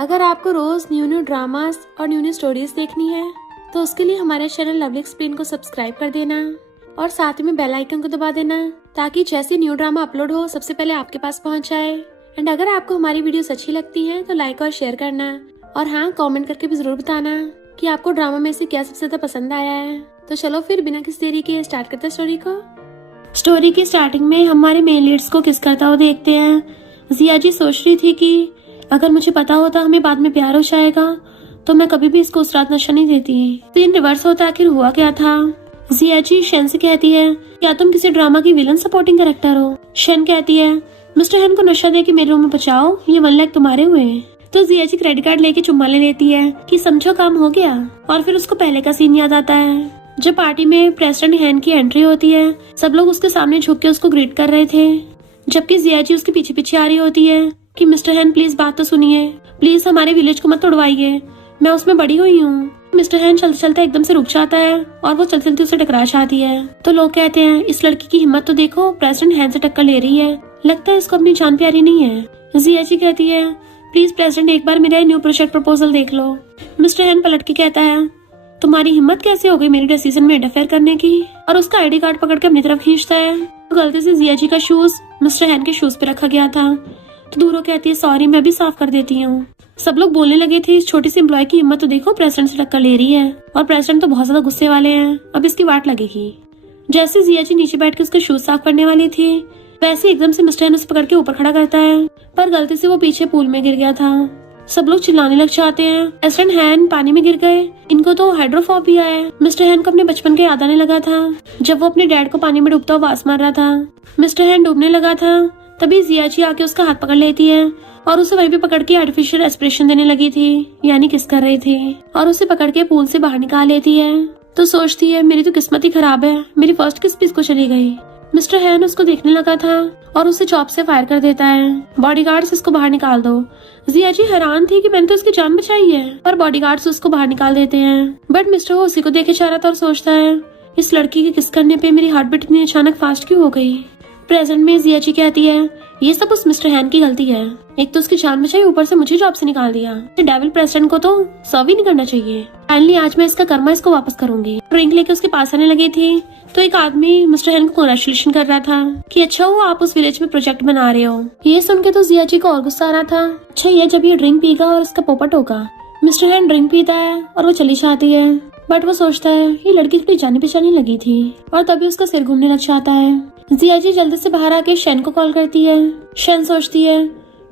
अगर आपको रोज new dramas और न्यू स्टोरीज देखनी है तो उसके लिए हमारे चैनल लवली एक्सप्लेन को सब्सक्राइब कर देना और साथ में बेल आइकन को दबा देना ताकि जैसे न्यू ड्रामा अपलोड हो सबसे पहले आपके पास पहुंच जाए। एंड अगर आपको हमारी वीडियोस अच्छी लगती हैं तो लाइक और शेयर करना और हाँ, कमेंट करके भी जरूर बताना कि आपको ड्रामा में से क्या सबसे ज्यादा पसंद आया है। तो चलो फिर बिना किसी देरी के स्टार्ट करते हैं स्टोरी को। स्टोरी की स्टार्टिंग में हमारे मेन लीड्स को किस करता हुआ देखते हैं। जिया जी सोच रही थी कि अगर मुझे पता होता हमें बाद में प्यार हो जाएगा तो मैं कभी भी इसको उस रात नशा नहीं देती। सीन रिवर्स होता आखिर हुआ क्या था। जिया जी शन से कहती है, क्या तुम किसी ड्रामा की विलन सपोर्टिंग कैरेक्टर हो? शन कहती है, मिस्टर हैन को नशा दे के मेरे रूम में बचाओ, ये 1 लाख तुम्हारे हुए। तो जिया जी क्रेडिट कार्ड लेके चुम्मा ले लेती है कि समझो काम हो गया। और फिर उसको पहले का सीन याद आता है जब पार्टी में प्रेसिडेंट हैन की एंट्री होती है। सब लोग उसके सामने झुक के उसको ग्रीट कर रहे थे, जबकि जिया जी उसके पीछे पीछे आ रही होती है कि मिस्टर हैन प्लीज बात तो सुनिए, प्लीज हमारे विलेज को मत तोड़वाइए, मैं उसमें बड़ी हुई हूँ। मिस्टर हैन चलते चलते एकदम से रुक जाता है और वो चलते चलते उसे टकरा जाती है। तो लोग कहते हैं, इस लड़की की हिम्मत तो देखो, प्रेसिडेंट हैन से टक्कर ले रही है, लगता है इसको अपनी जान प्यारी नहीं है। जिया जी कहती है, प्लीज प्रेसिडेंट एक बार मेरा न्यू प्रोजेक्ट प्रपोजल देख लो। मिस्टर हैन पलट के कहता है, तुम्हारी हिम्मत कैसे हो गई मेरी डिसीजन में इंटरफेयर करने की, और उसका आईडी कार्ड पकड़ के अपनी तरफ खींचता है। तो गलती से जिया जी का शूज मिस्टर हैन के शूज पे रखा गया था। तो दूरों कहती है, सॉरी मैं भी साफ कर देती हूँ। सब लोग बोलने लगे थे, इस छोटी सी एम्प्लॉय की हिम्मत तो देखो, प्रेसिडेंट से टक्कर ले रही है और प्रेसिडेंट तो बहुत ज्यादा गुस्से वाले हैं, अब इसकी वाट लगेगी। जैसे जिया जी नीचे बैठ के उसके शूज साफ करने वाली थी वैसे एकदम से मिस्टर हैन उसे पकड़ के ऊपर खड़ा करता है, पर गलती से वो पीछे पूल में गिर गया था। सब लोग चिल्लाने लग जाते हैं, प्रेसिडेंट हैन पानी में गिर गए, इनको तो हाइड्रोफोबिया है। मिस्टर हैन को अपने बचपन के याद आने लगा था जब वो अपने डैड को पानी में डूबता हुआ आवाज मार रहा था। मिस्टर हैन डूबने लगा था, तभी जिया जी आके उसका हाथ पकड़ लेती है और उसे वहीं पे पकड़ के आर्टिफिशियल रेस्पिरेशन देने लगी थी, यानी किस कर रही थी, और उसे पकड़ के पूल से बाहर निकाल लेती है। तो सोचती है, मेरी तो किस्मत ही खराब है, मेरी फर्स्ट किस पीस को चली गई। मिस्टर हैन उसको देखने लगा था और उसे चॉप से फायर कर देता है, बॉडीगार्ड्स इसको बाहर निकाल दो। जिया जी हैरान थी कि मैंने तो इसकी जान बचाई है, पर बॉडीगार्ड्स उसको बाहर निकाल देते हैं। बट मिस्टर वो उसी को देखे जा रहा था और सोचता है, इस लड़की के किस करने पे मेरी हार्ट बीट इतनी अचानक फास्ट क्यों हो गई। प्रेजेंट में जिया जी कहती है, ये सब उस मिस्टर हैन की गलती है, एक तो उसकी जान बचाई, ऊपर से मुझे जॉब से निकाल दिया, डेविल प्रेसिडेंट को तो सर्व ही नहीं करना चाहिए। फाइनली आज मैं इसका कर्मा इसको वापस करूंगी। ड्रिंक लेके उसके पास आने लगी थी तो एक आदमी मिस्टर हैन को कांग्रेचुलेशन कर रहा था कि अच्छा हुआ आप उस विलेज में प्रोजेक्ट बना रहे हो। ये सुन के तो जिया जी को और गुस्सा आ रहा था, अच्छा ये जब ये ड्रिंक पीगा और इसका पोपट होगा। मिस्टर हैन ड्रिंक पीता है और वो चली जाती है, बट वो सोचता है ये लड़की थोड़ी जानी पहचानी लगी थी, और तभी उसका सिर घूमने लग जाता है। जिया जी जल्दी से बाहर आके शन को कॉल करती है। शन सोचती है,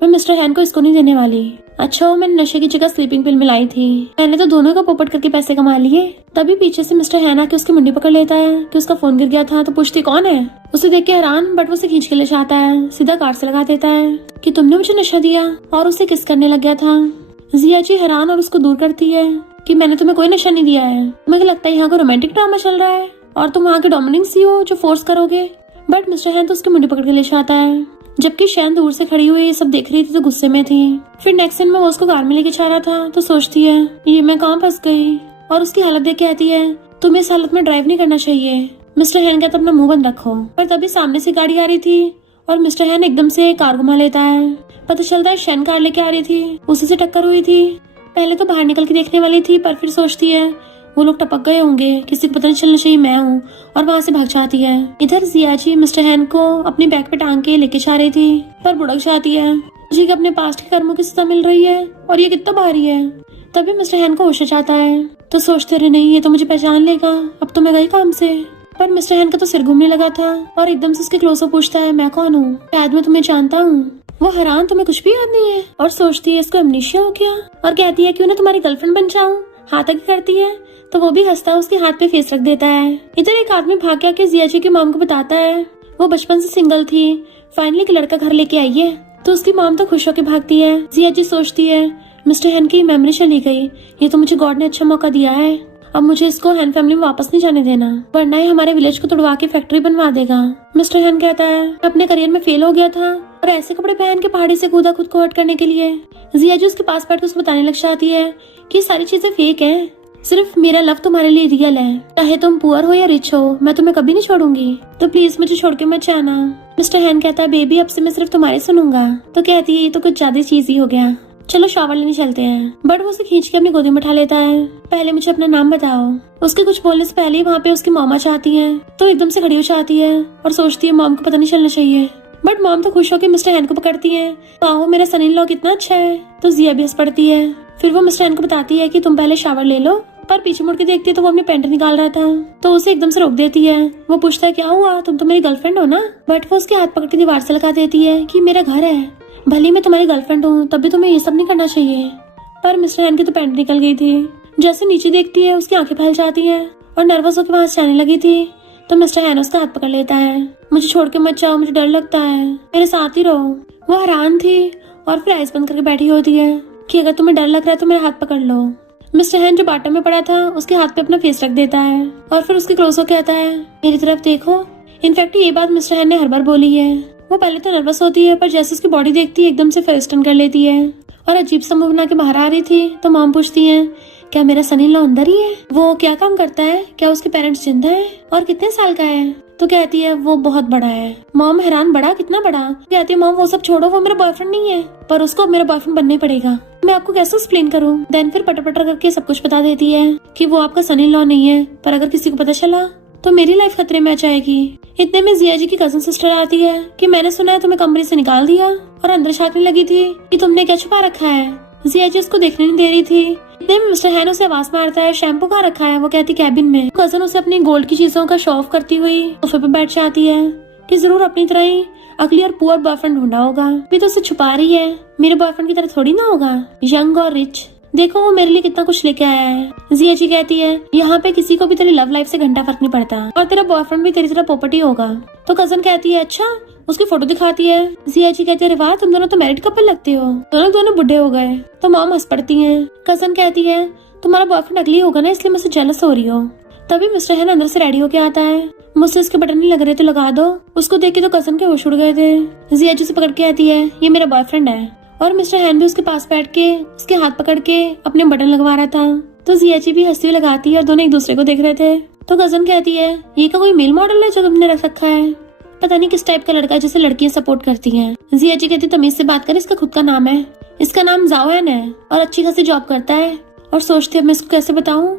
मैं मिस्टर हैन को इसको नहीं देने वाली, अच्छा मैंने नशे की जगह स्लीपिंग पिल मिलाई थी, मैंने तो दोनों का पोपट करके पैसे कमा लिए। तभी पीछे से मिस्टर हैन आके उसकी मुंडी पकड़ लेता है कि उसका फोन गिर गया था। तो पूछती कौन है, उसे देख के हैरान, बट वो उसे खींच के ले जाता है, सीधा कार से लगा देता है कि तुमने मुझे नशा दिया, और उसे किस करने लग गया था। जिया जी हैरान और उसको दूर करती है कि मैंने तुम्हें कोई नशा नहीं दिया है, मुझे लगता है यहाँ को रोमांटिक ड्रामा चल रहा है और तुम वहाँ के डोमिनेंट सी हो जो फोर्स करोगे। बट मिस्टर हैन तो उसकी मुंडी पकड़ के ले जाता है, जबकि शैन दूर से खड़ी हुई ये सब देख रही थी तो गुस्से में थी। फिर नेक्स्ट सीन में वो उसको कार में लेके जा रहा था तो सोचती है, ये मैं कहाँ फंस गई, और उसकी हालत देख के कहती है, तुम्हें इस हालत में ड्राइव नहीं करना चाहिए। मिस्टर हैन कहता अपना मुंह बंद रखो। पर तभी सामने से गाड़ी आ रही थी और मिस्टर हैन एकदम से कार घुमा लेता है। पता चलता है शैन कार लेके आ रही थी, उसी से टक्कर हुई थी। पहले तो बाहर निकल के देखने वाली थी, पर फिर सोचती है वो लोग टपक गए होंगे, किसी को पता नहीं चलना चाहिए मैं हूँ, और वहाँ से भाग जाती है। इधर जिया जी मिस्टर हैन को अपनी बैग पे टांग के लेके जा रही थी, पर बुड़क जाती है। जी के अपने पास्ट के कर्मों की सजा मिल रही है और ये कितना भारी है। तभी मिस्टर हैन को होश आ जाता है, तो सोचते रहे नहीं ये तो मुझे पहचान लेगा, अब तो मैं गई काम से। पर मिस्टर हैन का तो सिर घूमने लगा था और एकदम से उसके क्लोज अप पूछता है, मैं कौन हूँ, शायद मैं तुम्हें जानता हूँ। वो हैरान, तुम्हें कुछ भी याद नहीं है, और सोचती है इसको अमनीशिया हो गया, और कहती है क्यों ना तुम्हारी गर्लफ्रेंड बन जाऊं। हाथ आगे करती है तो वो भी हंसता उसके हाथ पे फेस रख देता है। इधर एक आदमी भाग के आके जिया जी की मॉम को बताता है वो बचपन से सिंगल थी, फाइनली एक लड़का घर लेके आई है। तो उसकी मॉम तो खुश होकर भागती है। जिया जी सोचती है मिस्टर हैन की मेमोरी चली गई, ये तो मुझे गॉड ने अच्छा मौका दिया है, अब मुझे इसको हैन फैमिली में वापस नहीं जाने देना, वरना ही हमारे विलेज को तोड़वा के फैक्ट्री बनवा देगा। मिस्टर हैन कहता है अपने करियर में फेल हो गया था और ऐसे कपड़े पहन के पहाड़ी से कूदा खुद को हर्ट करने के लिए। जिया जी उसके पास बैठ कर उसको बताने लग जाती है कि सारी चीजें फेक है, सिर्फ मेरा लव तुम्हारे लिए रियल है, चाहे तुम पुअर हो या रिच हो, मैं तुम्हें कभी नहीं छोड़ूंगी, तो प्लीज मुझे छोड़ के मत जाना। मिस्टर हैन कहता है बेबी अब से मैं सिर्फ तुम्हारे सुनूंगा। तो कहती है ये तो कुछ ज्यादा चीज ही हो गया। चलो शावर लेने चलते हैं। बट वो उसे खींच के अपनी गोदी में उठा लेता है। पहले मुझे अपना नाम बताओ। उसके कुछ बोलने से पहले ही वहाँ पे उसकी मॉम चाहती है, तो एकदम से खड़ी हो जाती है और सोचती है मॉम को पता नहीं चलना चाहिए। बट मॉम तो खुश होकर मिस्टर हैन को पकड़ती है। वाह मेरा सन इन लॉ कितना अच्छा है। तो जिया भी हंस पड़ती है। फिर वो मिस्टर हैन को बताती है कि तुम पहले शावर ले लो, पर पीछे मुड़ के देखती है तो वो अपनी पैंट निकाल रहा था, तो उसे एकदम से रोक देती है। वो पूछता है क्या हुआ, तुम तो मेरी गर्लफ्रेंड हो ना। बट वो उसके हाथ पकड़ के दीवार से लगा देती है कि मेरा घर है, भले मैं तुम्हारी गर्लफ्रेंड हूँ तब भी तुम्हें ये सब नहीं करना चाहिए। पर मिस्टर हैन की तो पैंट निकल गई थी। जैसे नीचे देखती है उसकी आंखें फैल जाती है और नर्वस होकर वहां से जाने लगी थी, तो मिस्टर हैन उसका हाथ पकड़ लेता है। मुझे छोड़ के मत जाओ, मुझे डर लगता है, मेरे साथ ही रहो। वो हैरान थी और फिर आइस बंद करके बैठी होती है कि अगर तुम्हें डर लग रहा है तो मेरा हाथ पकड़ लो। मिस्टर हैन जो बाटम में पड़ा था उसके हाथ पे अपना फेस रख देता है और फिर उसके क्लोज होकर कहता है मेरी तरफ देखो। इनफैक्ट ये बात मिस्टर हैन ने हर बार बोली है। वो पहले तो नर्वस होती है, पर जैसे उसकी बॉडी देखती है एकदम से फेस टर्न कर लेती है और अजीब सा मुंह बना के बाहर आ रही थी। तो मॉम पूछती है क्या मेरा सन इन लॉ अंदर ही है, वो क्या काम करता है, क्या उसके पेरेंट्स जिंदा है और कितने साल का है। तो कहती है वो बहुत बड़ा है। मॉम हैरान, बड़ा कितना बड़ा। कहती है मॉम वो सब छोड़ो, वो मेरा बॉयफ्रेंड नहीं है, पर उसको मेरा बॉयफ्रेंड बनना ही पड़ेगा। मैं आपको कैसे एक्सप्लेन करूं। देन फिर पटर पटर करके सब कुछ बता देती है कि वो आपका सन इन लॉ नहीं है, पर अगर किसी को पता चला तो मेरी लाइफ खतरे में आ जाएगी। इतने में जिया जी की कजन सिस्टर आती है कि मैंने सुना है तुम्हें कमरे से निकाल दिया और अंदर झांकने लगी थी कि तुमने क्या छुपा रखा है। जिया जी उसको देखने नहीं दे रही थी। इतने में मिस्टर हैन उसे आवाज मारता है शैम्पू कहाँ रखा है। वो कहती कैबिन में। कजन उसे अपनी गोल्ड की चीजों का शो ऑफ करती हुई सोफे पे बैठ जाती है कि जरूर अपनी तरह ही अगली और पुअर बॉयफ्रेंड ढूंढा होगा, भी तो उसे छुपा रही है, मेरे बॉयफ्रेंड की तरह थोड़ी ना होगा, यंग और रिच। देखो वो मेरे लिए कितना कुछ लेके आया है। जिया जी कहती है यहाँ पे किसी को भी तेरी लव लाइफ से घंटा फर्क नहीं पड़ता और तेरा बॉयफ्रेंड भी तेरी तरह पोपटी होगा। तो कजन कहती है अच्छा, उसकी फोटो दिखाती है। जिया जी कहती है वाह तुम दोनों तो मैरिड कपल लगते हो, दोनों बुढ़े हो गए। तो मॉम हंस पड़ती है। कजन कहती है तुम्हारा बॉयफ्रेंड अगली होगा ना, इसलिए मुझसे जेलस हो रही हो। तभी मिस्टर हैन अंदर से रेडी होके आता है। मुझसे इसके बटन नहीं लग रहे तो लगा दो। उसको देख के तो कजन के होश उड़ गए थे। जिया जी से पकड़ के आती है ये मेरा बॉयफ्रेंड है, और मिस्टर हैन भी उसके पास बैठ के उसके हाथ पकड़ के अपने बटन लगवा रहा था। तो जिया जी भी हंसती हुई लगाती है और दोनों एक दूसरे को देख रहे थे। तो कजन कहती है ये का कोई मेल मॉडल है जो तुमने रख रखा है, पता नहीं किस टाइप का लड़का है जिसे लड़कियां सपोर्ट करती हैं। जिया जी कहती तमीज से बात कर, इसका खुद का नाम है, इसका नाम जाओन है और अच्छी खासी जॉब करता है। और सोचती है मैं इसको कैसे बताऊं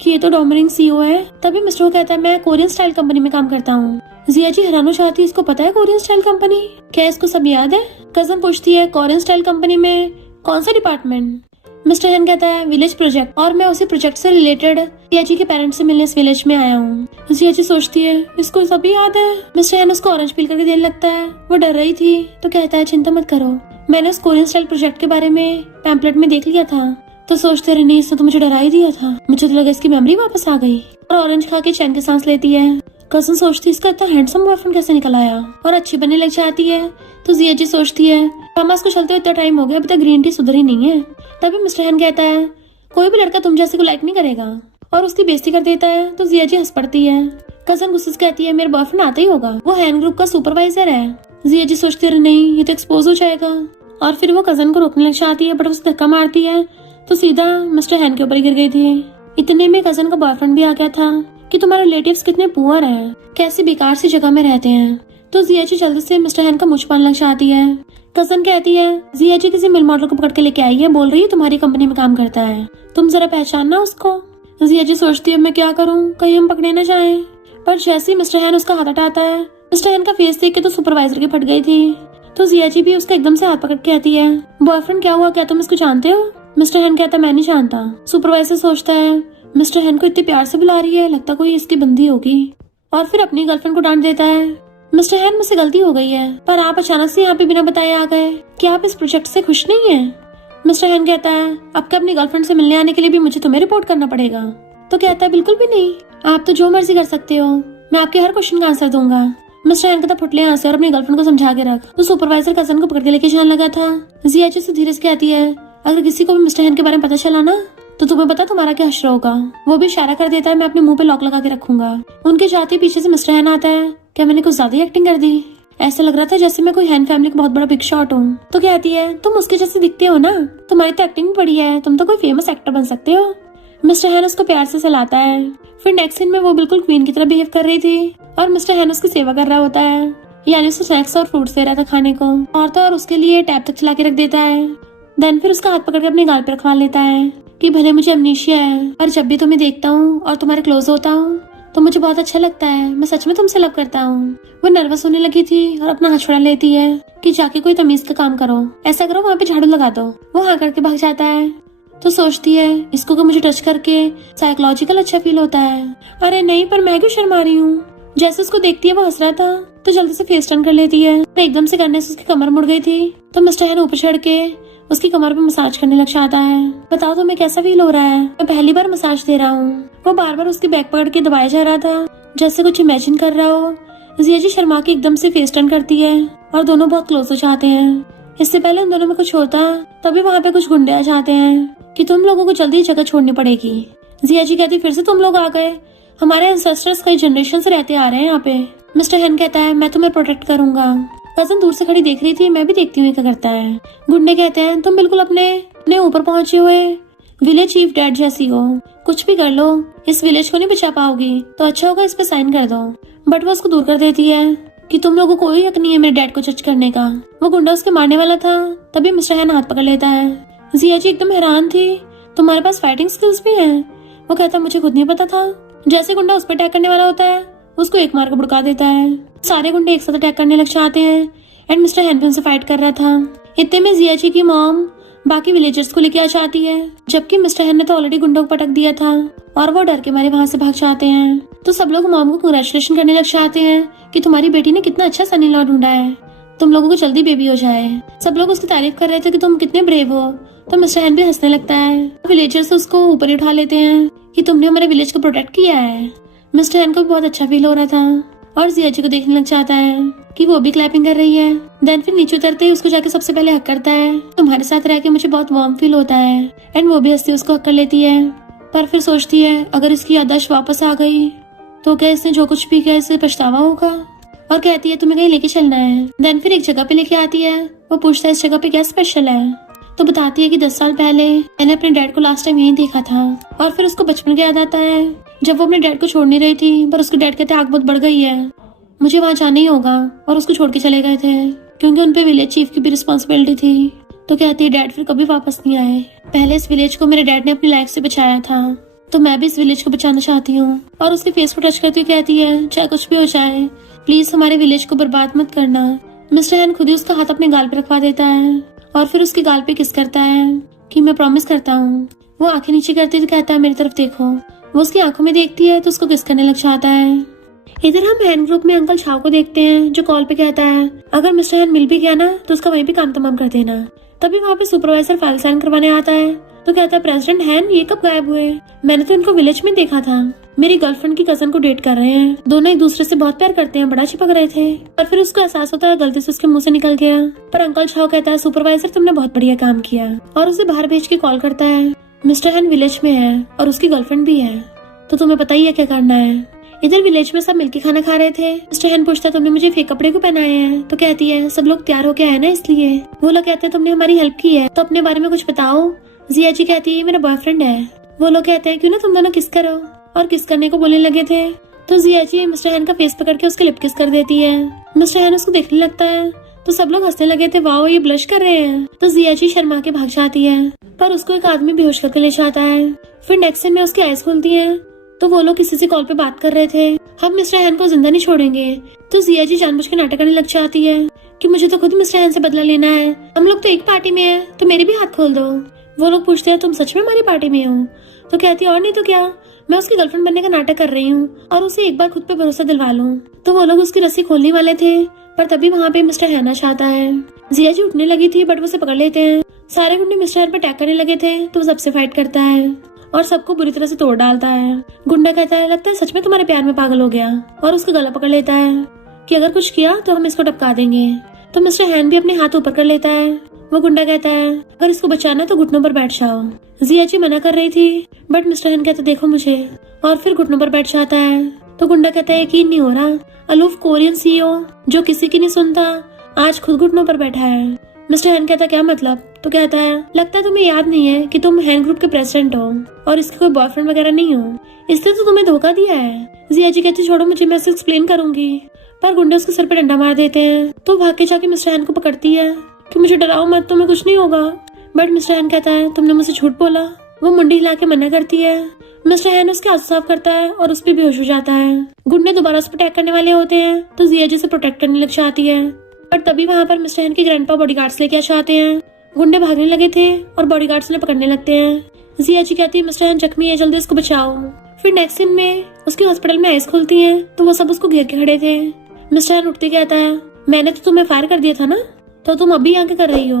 कि ये तो डोमिनिंग सीईओ है। तभी मिस्टर को कहता है मैं कोरियन स्टाइल कंपनी में काम करता हूँ। जिया जी हैरान हो जाती है इसको पता है कोरियन स्टाइल कंपनी, क्या इसको सब याद है। कजन पूछती है कोरियन स्टाइल कंपनी में कौन सा डिपार्टमेंट। मिस्टर हैन कहता है विलेज प्रोजेक्ट, और मैं उसी प्रोजेक्ट से रिलेटेड जिया जी के पेरेंट्स से मिलने इस विलेज में आया हूँ। जिया जी सोचती है इसको सभी याद है। मिस्टर हैन उसको ऑरेंज पील करके देने लगता है। वो डर रही थी तो कहता है चिंता मत करो, मैंने उस कोरियन स्टाइल प्रोजेक्ट के बारे में पैम्पलेट में देख लिया था। तो सोचते रहे नहीं इसने तो मुझे डरा ही दिया था, मुझे तो लगा इसकी मेमोरी वापस आ गई। और ऑरेंज खा के चैन की सांस लेती है। कजन सोचती है इसका इतना हैंडसम बॉयफ्रेंड कैसे निकल आया, और अच्छी बनने लग जाती है। तो जिया जी सोचती है मामा को चलते हुए इतना टाइम हो गया, अभी तक ग्रीन टी सुधरी नहीं है। तभी मिस्टर हैन कहता है कोई भी लड़का तुम जैसे को लाइक नहीं करेगा, और उसकी बेइज्जती कर देता है। तो जिया जी हंस पड़ती है। कजन गुस्से से कहती है मेरा बॉयफ्रेंड आता ही होगा, वो हैन ग्रुप का सुपरवाइजर है। जिया जी सोचती है नहीं ये तो एक्सपोज हो जाएगा, और फिर वो कजन को रोकने लग जाती है, बट उसे धक्का मारती है तो सीधा मिस्टर हैन के ऊपर गिर गई थी। इतने में कजन का बॉयफ्रेंड भी आ गया था कि तुम्हारे रिलेटिव्स कितने पुअर हैं, कैसी बेकार सी जगह में रहते हैं। तो जिया जी जल्दी से मिस्टर हैन का मुंह छुपाने लग जाती है। कजन कहती है जिया जी किसी मिल मॉडल को पकड़ के लेके आई है, बोल रही है तुम्हारी कंपनी में काम करता है, तुम जरा पहचानना उसको। जिया जी सोचती है मैं क्या करूँ, कहीं हम पकड़े न जाए। पर जैसे ही मिस्टर हैन उसका हाथ हटाता है, मिस्टर हैन का फेस देख के तो सुपरवाइजर की फट गई थी। तो जिया जी भी उसका एकदम से हाथ पकड़ के कहती है बॉयफ्रेंड क्या हुआ, क्या तुम इसको जानते हो। मिस्टर हैन कहता मैं नहीं जानता। सुपरवाइजर सोचता है मिस्टर हैन को इतने प्यार से बुला रही है, लगता कोई इसकी बंदी होगी, और फिर अपनी गर्लफ्रेंड को डांट देता है मिस्टर हैन मुझसे गलती हो गई है, पर आप अचानक से यहाँ पे बिना बताए आ गए, क्या आप इस प्रोजेक्ट से खुश नहीं है। मिस्टर हैन कहता है अब क्या अपनी गर्लफ्रेंड से मिलने आने के लिए भी मुझे तुम्हें रिपोर्ट करना पड़ेगा। तो कहता है बिल्कुल भी नहीं, आप तो जो मर्जी कर सकते हो, मैं आपके हर क्वेश्चन का आंसर दूंगा। मिस्टर हैन कहता फुटले यहाँ से और अपनी गर्लफ्रेंड को समझा के रख। तो सुपरवाइजर कजन को पकड़ के लेके जाने लगा था। जिया जी से धीरे से कहती है अगर किसी को भी मिस्टर हैन के बारे में पता चला ना तो तुम्हें पता तुम्हारा क्या हश्र होगा। वो भी इशारा कर देता है मैं अपने मुंह पे लॉक लगा के रखूंगा। उनके जाते पीछे से मिस्टर हैन आता है क्या मैंने कुछ ज्यादा ही एक्टिंग कर दी, ऐसा लग रहा था जैसे मैं कोई हैन फैमिली का बहुत बड़ा बिग शॉट हूँ। तो कहती है तुम उसके जैसे दिखते हो ना, तुम्हारी तो एक्टिंग बढ़िया है, तुम तो कोई फेमस एक्टर बन सकते हो। मिस्टर हैन उसको प्यार से सहलाता है। फिर नेक्स्ट सीन में वो बिल्कुल क्वीन की तरह बिहेव कर रही थी और मिस्टर हैन उसकी सेवा कर रहा होता है, यानी उसको स्नैक्स और फ्रूट्स दे रहा था खाने को, और तो और उसके लिए टैप तक चला के रख देता है। देन फिर उसका हाथ पकड़ के अपने गाल पर रखवा लेता है कि भले मुझे अमनीशिया है पर जब भी तुम्हें देखता हूँ और तुम्हारे क्लोज होता हूँ तो मुझे बहुत अच्छा लगता है। मैं सच में तुमसे लव करता हूँ। वो नर्वस होने लगी थी और अपना हाथ छुड़ा लेती है कि जाके कोई तमीज का काम करो, ऐसा करो वहाँ पे झाड़ू लगा दो। वो हाँ करके भाग जाता है तो सोचती है इसको मुझे टच करके साइकोलॉजिकल अच्छा फील होता है। अरे नहीं, पर मैं क्यों शर्मा रही हूँ। जैसे उसको देखती है वो हंस रहा था तो जल्दी से फेस टर्न कर लेती है। एकदम से करने से उसकी कमर मुड़ गई थी तो मिस्टर हैन ऊपर चढ़ के उसकी कमर पे मसाज करने लग जाता है। बताओ तुम्हें कैसा फील हो रहा है? मैं पहली बार मसाज दे रहा हूँ। वो बार बार उसकी बैक पकड़ के दबाया जा रहा था जैसे कुछ इमेजिन कर रहा हो। जिया जी शर्मा के एकदम से फेस टर्न करती है और दोनों बहुत क्लोज हो जाते हैं। इससे पहले उन दोनों में कुछ होता तभी वहाँ पे कुछ गुंडे आ जाते हैं कि तुम लोगों को जल्दी जगह छोड़नी पड़ेगी। जिया जी कहती फिर से तुम लोग आ गए? हमारे एंसेस्टर्स कई जनरेशन से रहते आ रहे हैं यहाँ पे। मिस्टर हैन कहता है मैं तुम्हें प्रोटेक्ट करूंगा। कजन दूर से खड़ी देख रही थी, मैं भी देखती हूँ क्या करता है। गुंडे कहते हैं तुम बिल्कुल अपने ऊपर पहुंचे हुए विलेज चीफ डैड जैसी हो, कुछ भी कर लो इस विलेज को नहीं बचा पाओगी तो अच्छा होगा इस पे साइन कर दो। बट वो उसको दूर कर देती है कि तुम लोगों को कोई हक नहीं है मेरे डैड को जज करने का। वो गुंडा उसके मारने वाला था तभी मिस्टर हैन हाथ पकड़ लेता है। जिया जी एकदम हैरान थी, तुम्हारे पास फाइटिंग स्किल्स भी हैं? वो कहता मुझे खुद नहीं पता था। जैसे गुंडा उस पर अटैक करने वाला होता है उसको एक मार को भड़का देता है। सारे गुंडे एक साथ अटैक करने लग जाते हैं एंड मिस्टर हैन भी उनसे फाइट कर रहा था। इतने में जिया जी की मॉम बाकी विलेजर्स को लेके आ जाती है जबकि मिस्टर हैन ने तो ऑलरेडी गुंडों को पटक दिया था और वो डर के मारे वहाँ से भाग जाते हैं। तो सब लोग मॉम को कंग्रेचुलेशन करने लग जाते हैं कि तुम्हारी बेटी ने कितना अच्छा सन इन लॉ ढूंढा है, तुम लोगों को जल्दी बेबी हो जाए। सब लोग उसकी तारीफ कर रहे थे कि तुम कितने ब्रेव हो। तो मिस्टर हैन भी हंसने लगता है। विलेजर्स उसको ऊपर उठा लेते हैं कि तुमने हमारे विलेज को प्रोटेक्ट किया है। मिस्टर हैन को भी बहुत अच्छा फील हो रहा था और जिया जी को देखने लग जाता है कि वो भी क्लैपिंग कर रही है। देन फिर नीचे उतरते ही उसको जाके सबसे पहले हक करता है। तुम्हारे साथ रह के मुझे बहुत वार्म फील होता है। एंड वो भी हंसती उसको हक कर लेती है पर फिर सोचती है अगर इसकी याददाश्त वापस आ गई तो क्या इसने जो कुछ भी किया इसे पछतावा होगा और कहती है तुम्हें कहीं लेके चलना है। देन फिर एक जगह पे लेके आती है। वो पूछता है इस जगह पे क्या स्पेशल है तो बताती है कि 10 साल पहले मैंने अपने डैड को लास्ट टाइम यहीं देखा था। और फिर उसको बचपन की याद आता है जब वो अपने डैड को छोड़ नहीं रही थी पर उसके डैड कहते आग बहुत बढ़ गई है, मुझे वहाँ जाना ही होगा। और उसको छोड़ के चले गए थे क्योंकि उनपे विलेज चीफ की भी रिस्पॉन्सिबिलिटी थी। तो कहती है डैड फिर कभी वापस नहीं आए। पहले इस विलेज को मेरे डैड ने अपनी लाइफ से बचाया था तो मैं भी इस विलेज को बचाना चाहती हूँ। और उसके फेस को टच करती हुई कहती है चाहे कुछ भी हो जाए प्लीज हमारे विलेज को बर्बाद मत करना। मिस्टर हैन खुद ही उसका हाथ अपने गाल पे रखवा देता है और फिर उसके गाल पे किस करता है कि मैं प्रॉमिस करता हूँ। वो आंखें नीचे करती तो कहता है मेरी तरफ देखो। वो उसकी आंखों में देखती है तो उसको किस करने लग जाता है। इधर हम हैन ग्रुप में अंकल छाव को देखते हैं जो कॉल पे कहता है अगर मिस्टर हैन मिल भी गया ना तो उसका वहीं पे काम तमाम कर देना। तभी वहाँ पे सुपरवाइजर फाइल साइन करवाने आता है तो कहता है प्रेसिडेंट हैन ये कब गायब हुए? मैंने तो इनको विलेज में देखा था। मेरी गर्लफ्रेंड की कजन को डेट कर रहे हैं, दोनों एक दूसरे से बहुत प्यार करते हैं, बड़ा चिपक रहे थे। और फिर उसको एहसास होता है गलती से उसके मुंह से निकल गया। पर अंकल छाव कहता है सुपरवाइजर तुमने बहुत बढ़िया काम किया और उसे बाहर भेज के कॉल करता है मिस्टर हैन विलेज में है और उसकी गर्लफ्रेंड भी है तो तुम्हें पता ही है क्या करना है। इधर विलेज में सब मिलके खाना खा रहे थे। मिस्टर हैन पूछता है तुमने मुझे फेक कपड़े क्यों पहनाए हैं? तो कहती है सब लोग तैयार होके आए ना इसलिए। वो लोग कहते हैं तुमने हमारी हेल्प की है तो अपने बारे में कुछ बताओ। जिया जी कहती है मेरा बॉयफ्रेंड है। वो लोग कहते हैं क्यों ना तुम दोनों किस करो और किस करने को बोलने लगे थे। तो जिया जी मिस्टर हैन का फेस पकड़ के उसके लिप किस कर देती है। मिस्टर हैन उसको देखने लगता है तो सब लोग हंसने लगे थे, वाओ ये ब्लश कर रहे हैं। तो जिया जी शर्मा के भाग जाती है पर उसको एक आदमी बेहोश करके ले जाता है। फिर नेक्स्ट सीन में उसकी आइज खुलती है तो वो लोग किसी से कॉल पे बात कर रहे थे हम मिस्टर हैन को जिंदा नहीं छोड़ेंगे। तो जिया जी जानबूझ के नाटक करने लग जाती है कि मुझे तो खुद मिस्टर हैन से बदला लेना है, हम लोग तो एक पार्टी में है तो मेरे भी हाथ खोल दो। वो लोग पूछते हैं तुम सच में हमारी पार्टी में हो? तो कहती है और नहीं तो क्या, मैं उसकी गर्लफ्रेंड बनने का नाटक कर रही हूँ और उसे एक बार खुद पे भरोसा दिलवा लूं। तो वो लोग उसकी रस्सी खोलने वाले थे पर तभी वहाँ पे मिस्टर हैन आता है। जिया जी उठने लगी थी बट वो उसे पकड़ लेते हैं। सारे गुंडे मिस्टर हैन पर अटैक करने लगे थे तो वो सबसे फाइट करता है और सबको बुरी तरह से तोड़ डालता है। गुंडा कहता है लगता है सच में तुम्हारे प्यार में पागल हो गया और उसका गला पकड़ लेता है कि अगर कुछ किया तो हम इसको टपका देंगे। तो मिस्टर हैन भी अपने हाथ ऊपर कर लेता है। वो गुंडा कहता है अगर इसको बचाना तो घुटनों पर बैठ जाओ। जिया जी मना कर रही थी बट मिस्टर हैन कहता देखो मुझे और फिर घुटनों पर बैठ जाता है। तो गुंडा कहता है यकीन नहीं हो रहा, अलूफ कोरियन सीईओ जो किसी की नहीं सुनता आज खुद घुटनों पर बैठा है। मिस्टर हैन कहता क्या मतलब? तो कहता है लगता है तुम्हें याद नहीं है कि तुम हैन ग्रुप के प्रेसिडेंट हो और इसके कोई बॉयफ्रेंड वगैरह नहीं हो, इसलिए तो तुम्हें धोखा दिया है। जिया जी कहती छोड़ो मुझे, मैं एक्सप्लेन करूंगी। पर गुंडे उसके सर पे डंडा मार देते हैं तो भाग के जाके मिस्टर हैन को पकड़ती है कि मुझे डराओ मत, तुम्हें कुछ नहीं होगा, बट मिस्टर हैन कहता है तुमने मुझसे झूठ बोला। वो मुंडी हिला के मना करती है। मिस्टर हैन उसके आंसू साफ करता है और उस पर बेहोश हो जाता है। गुंडे दोबारा उस पर अटैक करने वाले होते हैं तो जिया जी से प्रोटेक्ट करने लग जाती है। बट तभी वहाँ पर मिस्टर हैन के ग्रैंडपा बॉडीगार्ड्स लेके आ जाते हैं। गुंडे भागने लगे थे और बॉडीगार्ड्स ने पकड़ने लगते हैं। जिया जी कहती है मिस्टर हैन जख्मी है, जल्दी उसको बचाओ। फिर नेक्स्ट सीन में उसके हॉस्पिटल में आइस खुलती है तो वो सब उसको घेर के खड़े थे। मिस्टर हैन उठते कहता है मैंने तो तुम्हें फायर कर दिया था ना, तो तुम अभी यहाँ क्या कर रही हो।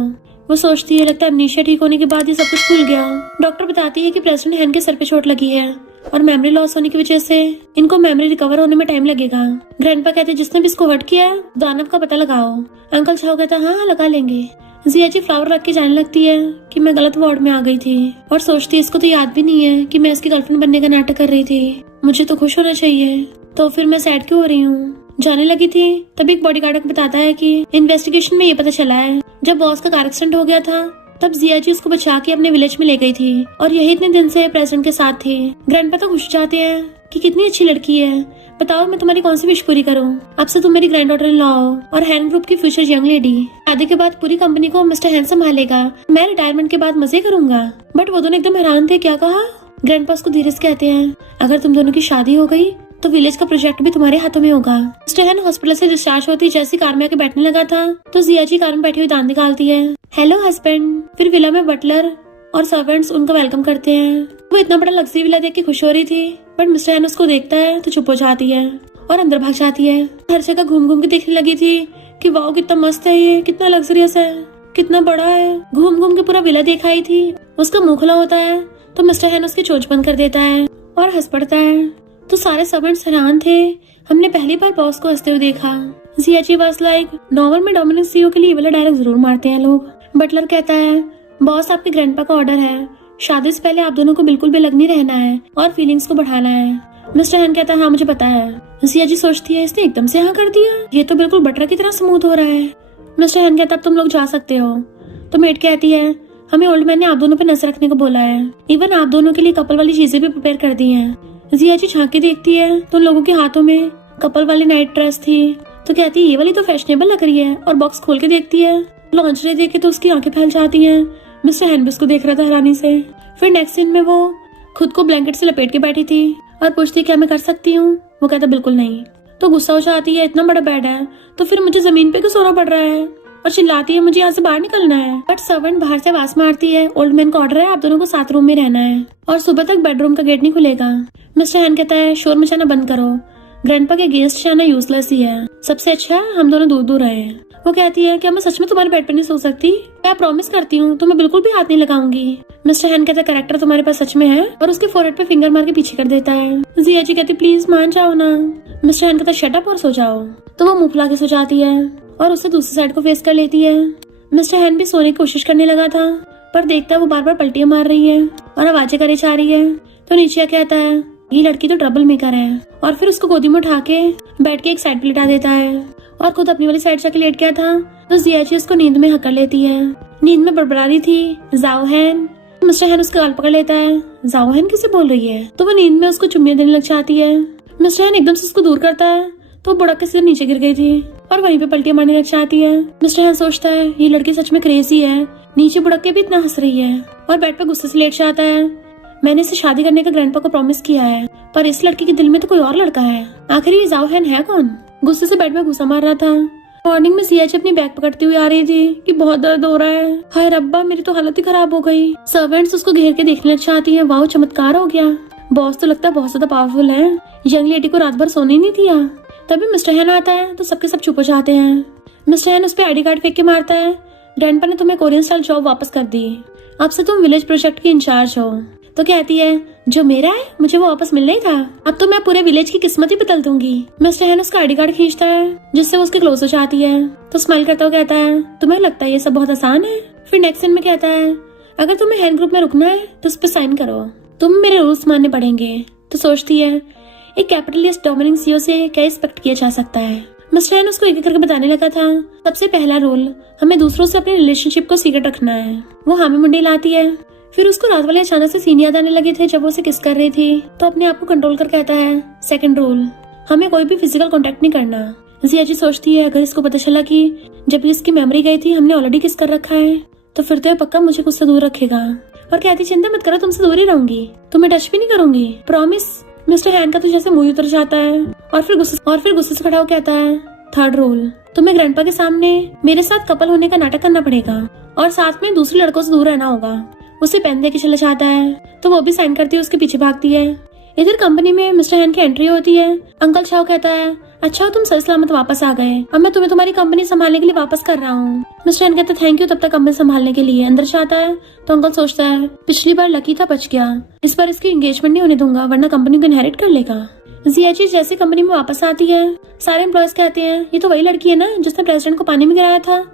वो सोचती है लगता है अमनीशिया ठीक होने के बाद ये सब कुछ भूल गया। डॉक्टर बताती है कि प्रेसिडेंट हैन के सर पे चोट लगी है और मेमोरी लॉस होने की वजह से इनको मेमोरी रिकवर होने में टाइम लगेगा। ग्रैंडपा कहते हैं जिसने भी इसको हर्ट किया दानव का पता लगाओ। अंकल छाओ कहता है हाँ लगा लेंगे। जिया जी फ्लावर रख के जाने लगती है कि मैं गलत वार्ड में आ गई थी और सोचती है इसको तो याद भी नहीं है कि मैं इसकी गर्लफ्रेंड बनने का नाटक कर रही थी। मुझे तो खुश होना चाहिए, तो फिर मैं सैड क्यों हो रही हूँ। जाने लगी थी तभी एक बॉडीगार्ड बताता है कि इन्वेस्टिगेशन में ये पता चला है जब बॉस का कार एक्सीडेंट हो गया था तब जिया जी उसको बचा के अपने विलेज में ले गई थी और यही इतने दिन से प्रेसिडेंट के साथ थी। ग्रैंडपा तो खुश जाते हैं कि कितनी अच्छी लड़की है, बताओ मैं तुम्हारी कौन सी विश पूरी करूं। अब से तुम मेरी ग्रैंड डॉटर इन लॉ हो और हैन ग्रुप की फ्यूचर यंग लेडी। शादी के बाद पूरी कंपनी को मिस्टर हैन संभालेगा, मैं रिटायरमेंट के बाद मजे करूंगा। बट वो दोनों एकदम हैरान थे, क्या कहा। ग्रैंडपा उसको धीरे से कहते हैं अगर तुम दोनों की शादी हो गई तो विलेज का प्रोजेक्ट भी तुम्हारे हाथों में होगा। मिस्टर हैन हॉस्पिटल से डिस्चार्ज होती जैसी कार में आके बैठने लगा था तो जिया जी कार में बैठी हुई दांत निकालती है। Hello husband. फिर विला में बटलर और सर्वेंट्स उनको वेलकम करते हैं। वो इतना बड़ा लग्जरी विला देख के खुश हो रही थी बट मिस्टर हैन उसको देखता है तो चुप हो जाती है और अंदर भाग जाती है। हर जगह घूम घूम के देखने लगी थी कि वाओ कितना मस्त है, ये कितना लग्जरियस है, कितना बड़ा है। घूम घूम के पूरा विला देखा ही थी। उसका मुंह खुला होता है तो मिस्टर हैन उसकी चोंच बंद कर देता है और हंस पड़ता है। तो सारे सर्वेंट्स हैरान थे, हमने पहली बार बॉस को हंसते हुए देखा। जिया जी वाज लाइक नॉवल में डोमिनिक सीईओ के लिए वाला डायलॉग जरूर मारते हैं लोग। बटलर कहता है बॉस आपके ग्रैंडपा का ऑर्डर है, शादी से पहले आप दोनों को बिल्कुल भी अलग नहीं रहना है और फीलिंग्स को बढ़ाना है। मिस्टर हैन कहता है हाँ मुझे पता है। जिया जी सोचती है इसने एकदम से हाँ कर दिया, ये तो बिल्कुल बटर की तरह स्मूथ हो रहा है। मिस्टर हैन कहता है अब तुम लोग जा सकते हो। तो मेट कहती है हमें ओल्ड मैन ने आप दोनों पे नजर रखने को बोला है, इवन आप दोनों के लिए कपल वाली चीजें भी प्रिपेयर कर दी हैं। जिया जी झांक के देखती है तो उन लोगों के हाथों में कपल वाली नाइट ड्रेस थी तो कहती है ये वाली तो फैशनेबल लग रही है और बॉक्स खोल के देखती है। लॉन्चरी देख के तो उसकी आंखें फैल जाती हैं। मिस्टर हैन भी उसको देख रहा था हैरानी से। फिर नेक्स्ट सीन में वो खुद को ब्लैंकेट से लपेट के बैठी थी और पूछती क्या मैं कर सकती हूँ। वो कहता बिल्कुल नहीं। तो गुस्सा हो जाती है इतना बड़ा बेड है तो फिर मुझे जमीन पे क्यों सोना पड़ रहा है और चिल्लाती है मुझे यहाँ से बाहर निकलना है। बट सर्वेंट बाहर से आवाज मारती है ओल्ड मैन का ऑर्डर है आप दोनों को साथ रूम में रहना है और सुबह तक बेडरूम का गेट नहीं खुलेगा। मिस्टर हैन कहता है शोर मचाना बंद करो, ग्रैंडपा के अगेंस्ट जाना यूजलेस ही है, सबसे अच्छा है हम दोनों दूर दूर रहे। वो कहती है क्या मैं सच में तुम्हारे बेड पे नहीं सो सकती, मैं प्रॉमिस करती हूँ तो मैं बिल्कुल भी हाथ नहीं लगाऊंगी। मिस्टर हैन कहता है कैरेक्टर तुम्हारे पास सच में है और उसके फोरहेड पे फिंगर मार के पीछे कर देता है। जिया जी कहती प्लीज मान जाओ ना। मिस्टर हैन कहता शट अप और सो जाओ। तो वो मुंह फुला के सो जाती है और उससे दूसरी साइड को फेस कर लेती है। मिस्टर हैन भी सोने की कोशिश करने लगा था पर देखता है वो बार बार पलटियां मार रही है और आवाजें करे जा रही है। तो नीचे कहता है ये लड़की तो ट्रबल मेकर है और फिर उसको गोदी में उठा के बैठ के एक साइड पे लिटा देता है और खुद अपनी वाली साइड जाके लेट गया था। तो जिया जी उसको नींद में हकड़ लेती है। नींद में बड़बड़ा रही थी जाओ हैन। मिस्टर हैन उसका गाल पकड़ लेता है। जाओ हैन किसे बोल रही है। तो वो नींद में उसको चुम्मियां देने लग जाती है। मिस्टर हैन एकदम से उसको दूर करता है तो बुड़क के सीधे नीचे गिर गई थी और वहीं पे पलटियां मारने लग जाती है। मिस्टर हैन सोचता है ये लड़की सच में क्रेजी है, नीचे बुड़क के भी इतना हंस रही है और बेड पे गुस्से से लेट जाता है। मैंने इसे शादी करने का ग्रैंडपा को प्रॉमिस किया है पर इस लड़की के दिल में तो कोई और लड़का है, आखिर ये जाओ हैन है कौन। गुस्से से बेड में घुसा मार रहा था। मॉर्निंग में जिया जी अपनी बैग पकड़ती हुई आ रही थी कि बहुत दर्द हो रहा है, हाय रब्बा मेरी तो हालत ही खराब हो गई। सर्वेंट्स उसको घेर के देखने लग जाती हैं, वाओ चमत्कार हो गया, बॉस तो लगता है बहुत ज्यादा पावरफुल है, यंग लेडी को रात भर सोने ही नहीं दिया। तभी मिस्टर हैन आता है तो सबके सब चुप हो जाते हैं। मिस्टर हैन उस पे आईडी कार्ड फेंक के मारता है, ग्रैंडपा ने तुम्हें कोरियन स्टाइल जॉब वापस कर दी, अब से तुम विलेज प्रोजेक्ट की इंचार्ज हो। तो कहती है जो मेरा है मुझे वो वापस मिलना ही था, अब तो मैं पूरे विलेज की किस्मत ही बदल दूंगी। मिस्टर हैन उसका आईडी कार्ड खींचता है जिससे वो उसके क्लोज हो जाती है तो स्माइल करता हुआ कहता है तुम्हें लगता है ये सब बहुत आसान है। फिर नेक्स्ट सीन में कहता है अगर तुम्हें हैन ग्रुप में रुकना है तो उस पर साइन करो, तुम मेरे रूल्स मानने पड़ेंगे। तो सोचती है एक कैपिटलिस्ट डोमिनिक सीईओ से क्या एक्सपेक्ट किया जा सकता है। मिस्टर हैन उसको एक एक करके बताने लगा था सबसे पहला रूल हमें दूसरों से अपने रिलेशनशिप को सीक्रेट रखना है। वो हामी मुंडी लाती है। फिर उसको रात वाले अचानक से सीन याद आने लगे थे जब वो उसे किस कर रही थी तो अपने आप को कंट्रोल कर कहता है सेकंड रूल हमें कोई भी फिजिकल कांटेक्ट नहीं करना। जिया जी सोचती है अगर इसको पता चला कि जब इसकी मेमोरी गई थी हमने ऑलरेडी किस कर रखा है तो फिर तो ये पक्का मुझे मुझसे दूर रखेगा। और कहती चिंता मत करो, तुमसे दूर ही रहूंगी, तुम्हें टच भी नहीं करूंगी, प्रॉमिस। मिस्टर हैन का तो जैसे मुंह उतर जाता है और फिर गुस्से से खड़ा हो कहता है, थर्ड रूल, तुम्हें ग्रैंडपा के सामने मेरे साथ कपल होने का नाटक करना पड़ेगा और साथ में दूसरे लड़कों से दूर रहना होगा। उसे पेन दे के चला जाता है तो वो भी साइन करती है, उसके पीछे भागती है। इधर कंपनी में मिस्टर हैन की एंट्री होती है। अंकल चाओ कहता है, अच्छा तुम सही सलामत वापस आ गए, अब मैं तुम्हें तुम्हारी कंपनी संभालने के लिए वापस कर रहा हूँ। मिस्टर हैन कहता है, थैंक यू तब तक कंपनी संभालने के लिए। अंदर जाता है तो अंकल सोचता है, पिछली बार लकी था बच गया, इस बार इसकी एंगेजमेंट नहीं होने दूंगा वरना कंपनी को इनहेरिट कर लेगा। जियाची जैसे कंपनी में वापस आती है, सारे एम्प्लॉयज कहते हैं, ये तो वही लड़की है ना जिसने प्रेसिडेंट को पानी में गिराया था,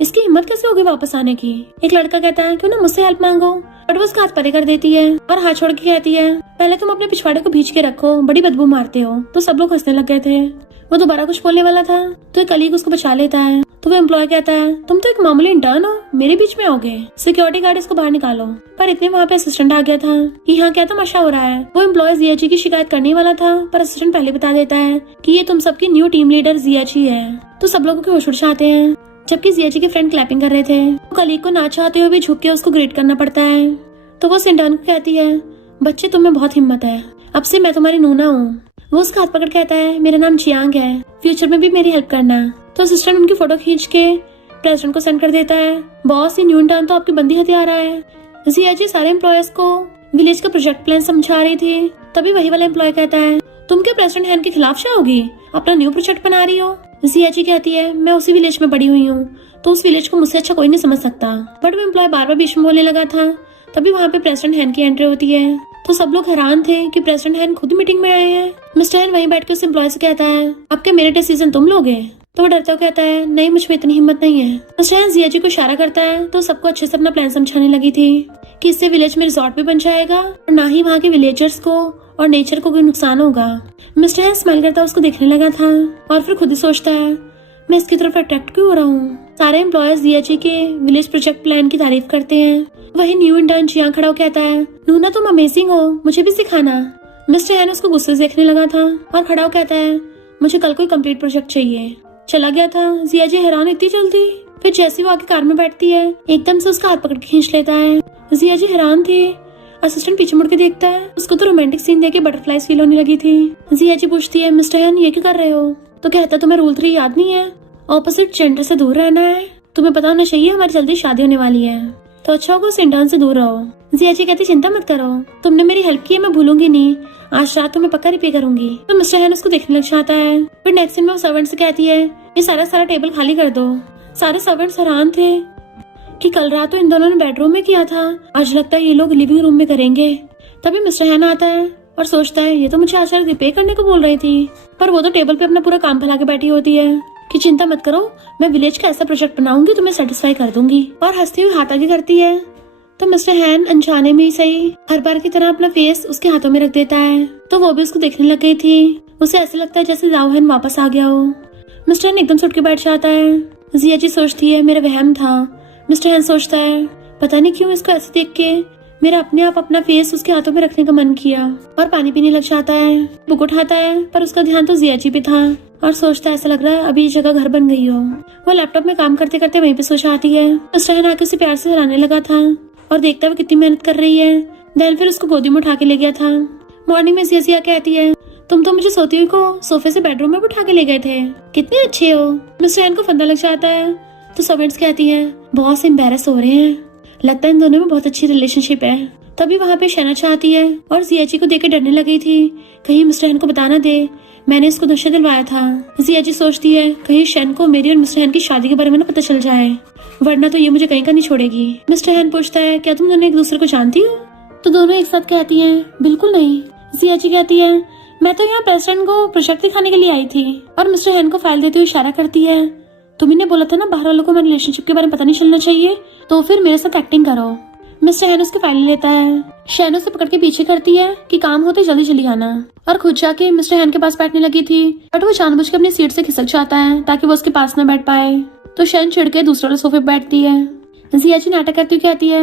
इसकी हिम्मत कैसे होगी वापस आने की। एक लड़का कहता है, क्यों ना मुझसे हेल्प मांगो, बट वो उसका हाथ परे कर देती है और हाथ छोड़ के कहती है, पहले तुम अपने पिछवाड़े को भींच के रखो, बड़ी बदबू मारते हो। तो सब लोग हंसने लग गए थे। वो दोबारा कुछ बोलने वाला था तो एक कलीग उसको बचा लेता है। तो वो एम्प्लॉय कहता है, तुम तो एक मामूली इंटर्न हो, मेरे बीच में आओगे, सिक्योरिटी गार्ड इसको बाहर निकालो। पर इतने वहाँ पे असिस्टेंट आ गया था कि यहाँ क्या तमाशा हो रहा है। वो एम्प्लॉय जियाची की शिकायत करने वाला था पर असिस्टेंट पहले बता देता है कि ये तुम सबकी न्यू टीम लीडर जियाची है। तो सब लोगों के होश उड़ जाते हैं, जबकि जियाची के फ्रेंड क्लैपिंग कर रहे थे। तो कलीग को ना चाहते हुए भी झुक के उसको ग्रेट करना पड़ता है। तो वो इंटर्न को कहती है, बच्चे तुम्हें बहुत हिम्मत है, अब से मैं तुम्हारी नूना हूँ। वो उसका हाथ पकड़ कहता है, मेरा नाम जियांग है, फ्यूचर में भी मेरी हेल्प करना। तो असिस्टेंट उनकी फोटो खींच के प्रेसिडेंट को सेंड कर देता है। बॉस, ये न्यू इंटर्न तो आपकी बंदी हथियार है। जियाची सारे एम्प्लॉयज को विलेज का प्रोजेक्ट प्लान समझा रही थी, तभी वही वाला एम्प्लॉय कहता है, तुम क्या प्रेसिडेंट हैन के खिलाफ जाओगी, अपना न्यू प्रोजेक्ट बना रही हो। जियाची कहती है, मैं उसी विलेज में बड़ी हुई हूँ, तो उस विलेज को मुझसे अच्छा कोई नहीं समझ सकता। बट वो एम्प्लॉय बार बार बीच में बोलने लगा था। तभी वहाँ पे प्रेसिडेंट हैन की एंट्री होती है। तो सब लोग हैरान थे कि प्रेसिडेंट हैन खुद मीटिंग में आए हैं। मिस्टर हैन वहीं बैठ के उस एम्प्लॉय से कहता है, अब क्या मेरे डिसीजन तुम लोगे। तो वो डरता कहता है, नहीं, मुझ में इतनी हिम्मत नहीं है। मिस्टर हैन जियाची को इशारा करता है तो सबको अच्छे से अपना प्लान समझाने लगी थी कि इससे विलेज में रिजॉर्ट भी बन जाएगा और ना ही वहाँ के विलेजर्स को और नेचर को कोई नुकसान होगा। मिस्टर हैन स्माइल करता उसको देखने लगा था और फिर खुद ही सोचता है, मैं इसकी तरफ अट्रैक्ट क्यों हो रहा हूँ। सारे एम्प्लॉयज जियाची के विलेज प्रोजेक्ट प्लान की तारीफ करते हैं। वही न्यू इंटर्न जियांग खड़ा कहता है, नूना तुम अमेजिंग हो, मुझे भी सिखाना। मिस्टर हैन उसको गुस्से से देखने लगा था और खड़ा कहता है, मुझे कल कोई कंप्लीट प्रोजेक्ट चाहिए। चला गया था। जियाची हैरान, इतनी जल्दी। फिर जैसे वो आके कार में बैठती है, एकदम से उसका हाथ पकड़ के खींच लेता है। जियाची हैरान थी। असिस्टेंट पीछे मुड़ के देखता है, उसको तो रोमांटिक सीन देख के बटरफ्लाइज फील होने लगी थी। जियाची पूछती है, मिस्टर हैन ये क्या कर रहे हो। तो कहता, तुम्हें रूल 3 याद नहीं है, ऑपोजिट जेंडर से दूर रहना है, तुम्हें पता होना चाहिए हमारी जल्दी शादी होने वाली है, तो अच्छा होगा उस इंटर्न से दूर रहो। जियाची कहती, चिंता मत करो, तुमने मेरी हेल्प की है, मैं भूलूंगी नहीं, आज रात तुम्हें पक्का रिपे करूंगी। तो मिस्टर हैन उसको देखने लग जाता है। फिर नेक्स्ट सीन में वो सर्वेंट से कहती है, ये सारा टेबल खाली कर दो। सारे सर्वेंट्स हैरान थे कि कल रात तो इन दोनों ने बेडरूम में किया था, आज लगता है ये लोग लिविंग रूम में करेंगे। तभी मिस्टर हैन आता है और सोचता है, ये तो मुझे आज रात रिपे करने को बोल रही थी, पर वो तो टेबल पे अपना पूरा काम फैला के बैठी होती है कि चिंता मत करो, मैं विलेज का ऐसा प्रोजेक्ट बनाऊंगी तुम्हें सेटिस्फाई कर दूंगी। और हंसती हुई हाथ आगे करती है। तो मिस्टर हैन अनजाने में ही सही हर बार की तरह अपना फेस उसके हाथों में रख देता है। तो वो भी उसको देखने लग गई थी। उसे ऐसे लगता है जैसे जाओ हैन वापस आ गया हो। मिस्टर हैन एकदम से उठ के बैठ जाता है। जियाची सोचती है, मेरा वहम था। मिस्टर हैन सोचता है, पता नहीं क्यों इसको ऐसे देख के मेरा अपने आप अपना फेस उसके हाथों में रखने का मन किया और पानी पीने लग जाता है। बुक उठाता है पर उसका ध्यान तो जियाची पे था और सोचता है, ऐसा लग रहा है अभी जगह घर बन गई हो। वो लैपटॉप में काम करते करते वहीं पे सो जाती है। मिस्टर हैन आके उसे प्यार से हराने लगा था और देखता है वो कितनी मेहनत कर रही है। देन फिर उसको गोदी में उठा के ले गया था। मॉर्निंग में जिया कहती है, तुम तो मुझे सोती हुई को सोफे से बेडरूम में उठा के ले गए थे, कितने अच्छे हो। मिस्टर हैन को फंदा लग जाता है। तो सर्वेंट्स कहती है, बहुत एम्बैरस हो रहे हैं, लगता है इन दोनों में बहुत अच्छी रिलेशनशिप है। तभी वहाँ पे शहना चाहती है और जियाची को देख के डरने लगी थी, कहीं मिस्टर हैन को बताना दे मैंने इसको नशा दिलवाया था। जियाची सोचती है, कहीं शैन को मेरी और मिस्टर हैन की शादी के बारे में ना पता चल जाए, वरना तो ये मुझे कहीं का नहीं छोड़ेगी। मिस्टर हैन पूछता है, क्या तुम दोनों एक दूसरे को जानती हो। तो दोनों एक साथ कहती हैं, बिल्कुल नहीं। जियाची कहती है, मैं तो यहाँ प्रेसिडेंट को प्रोजेक्ट दिखाने के लिए आई थी। और मिस्टर हैन को फाइल देते हुए इशारा करती है, तुमने बोला था ना बाहर वालों को मेरे रिलेशनशिप के बारे में पता नहीं चलना चाहिए, तो फिर मेरे साथ एक्टिंग करो। मिस्टर हैन उसकी फाइल लेता है। शैनो से पकड़ के पीछे करती है कि काम होते जल्दी चली आना, और खुद जाके मिस्टर हैन के पास बैठने लगी थी, बट वो जानबूझ के अपनी सीट से खिसक जाता है ताकि वो उसके पास न बैठ पाए। तो शैन चिढ़ के दूसरे वाले सोफे पे बैठती है। जियाची नाटक करती हुई कहती है,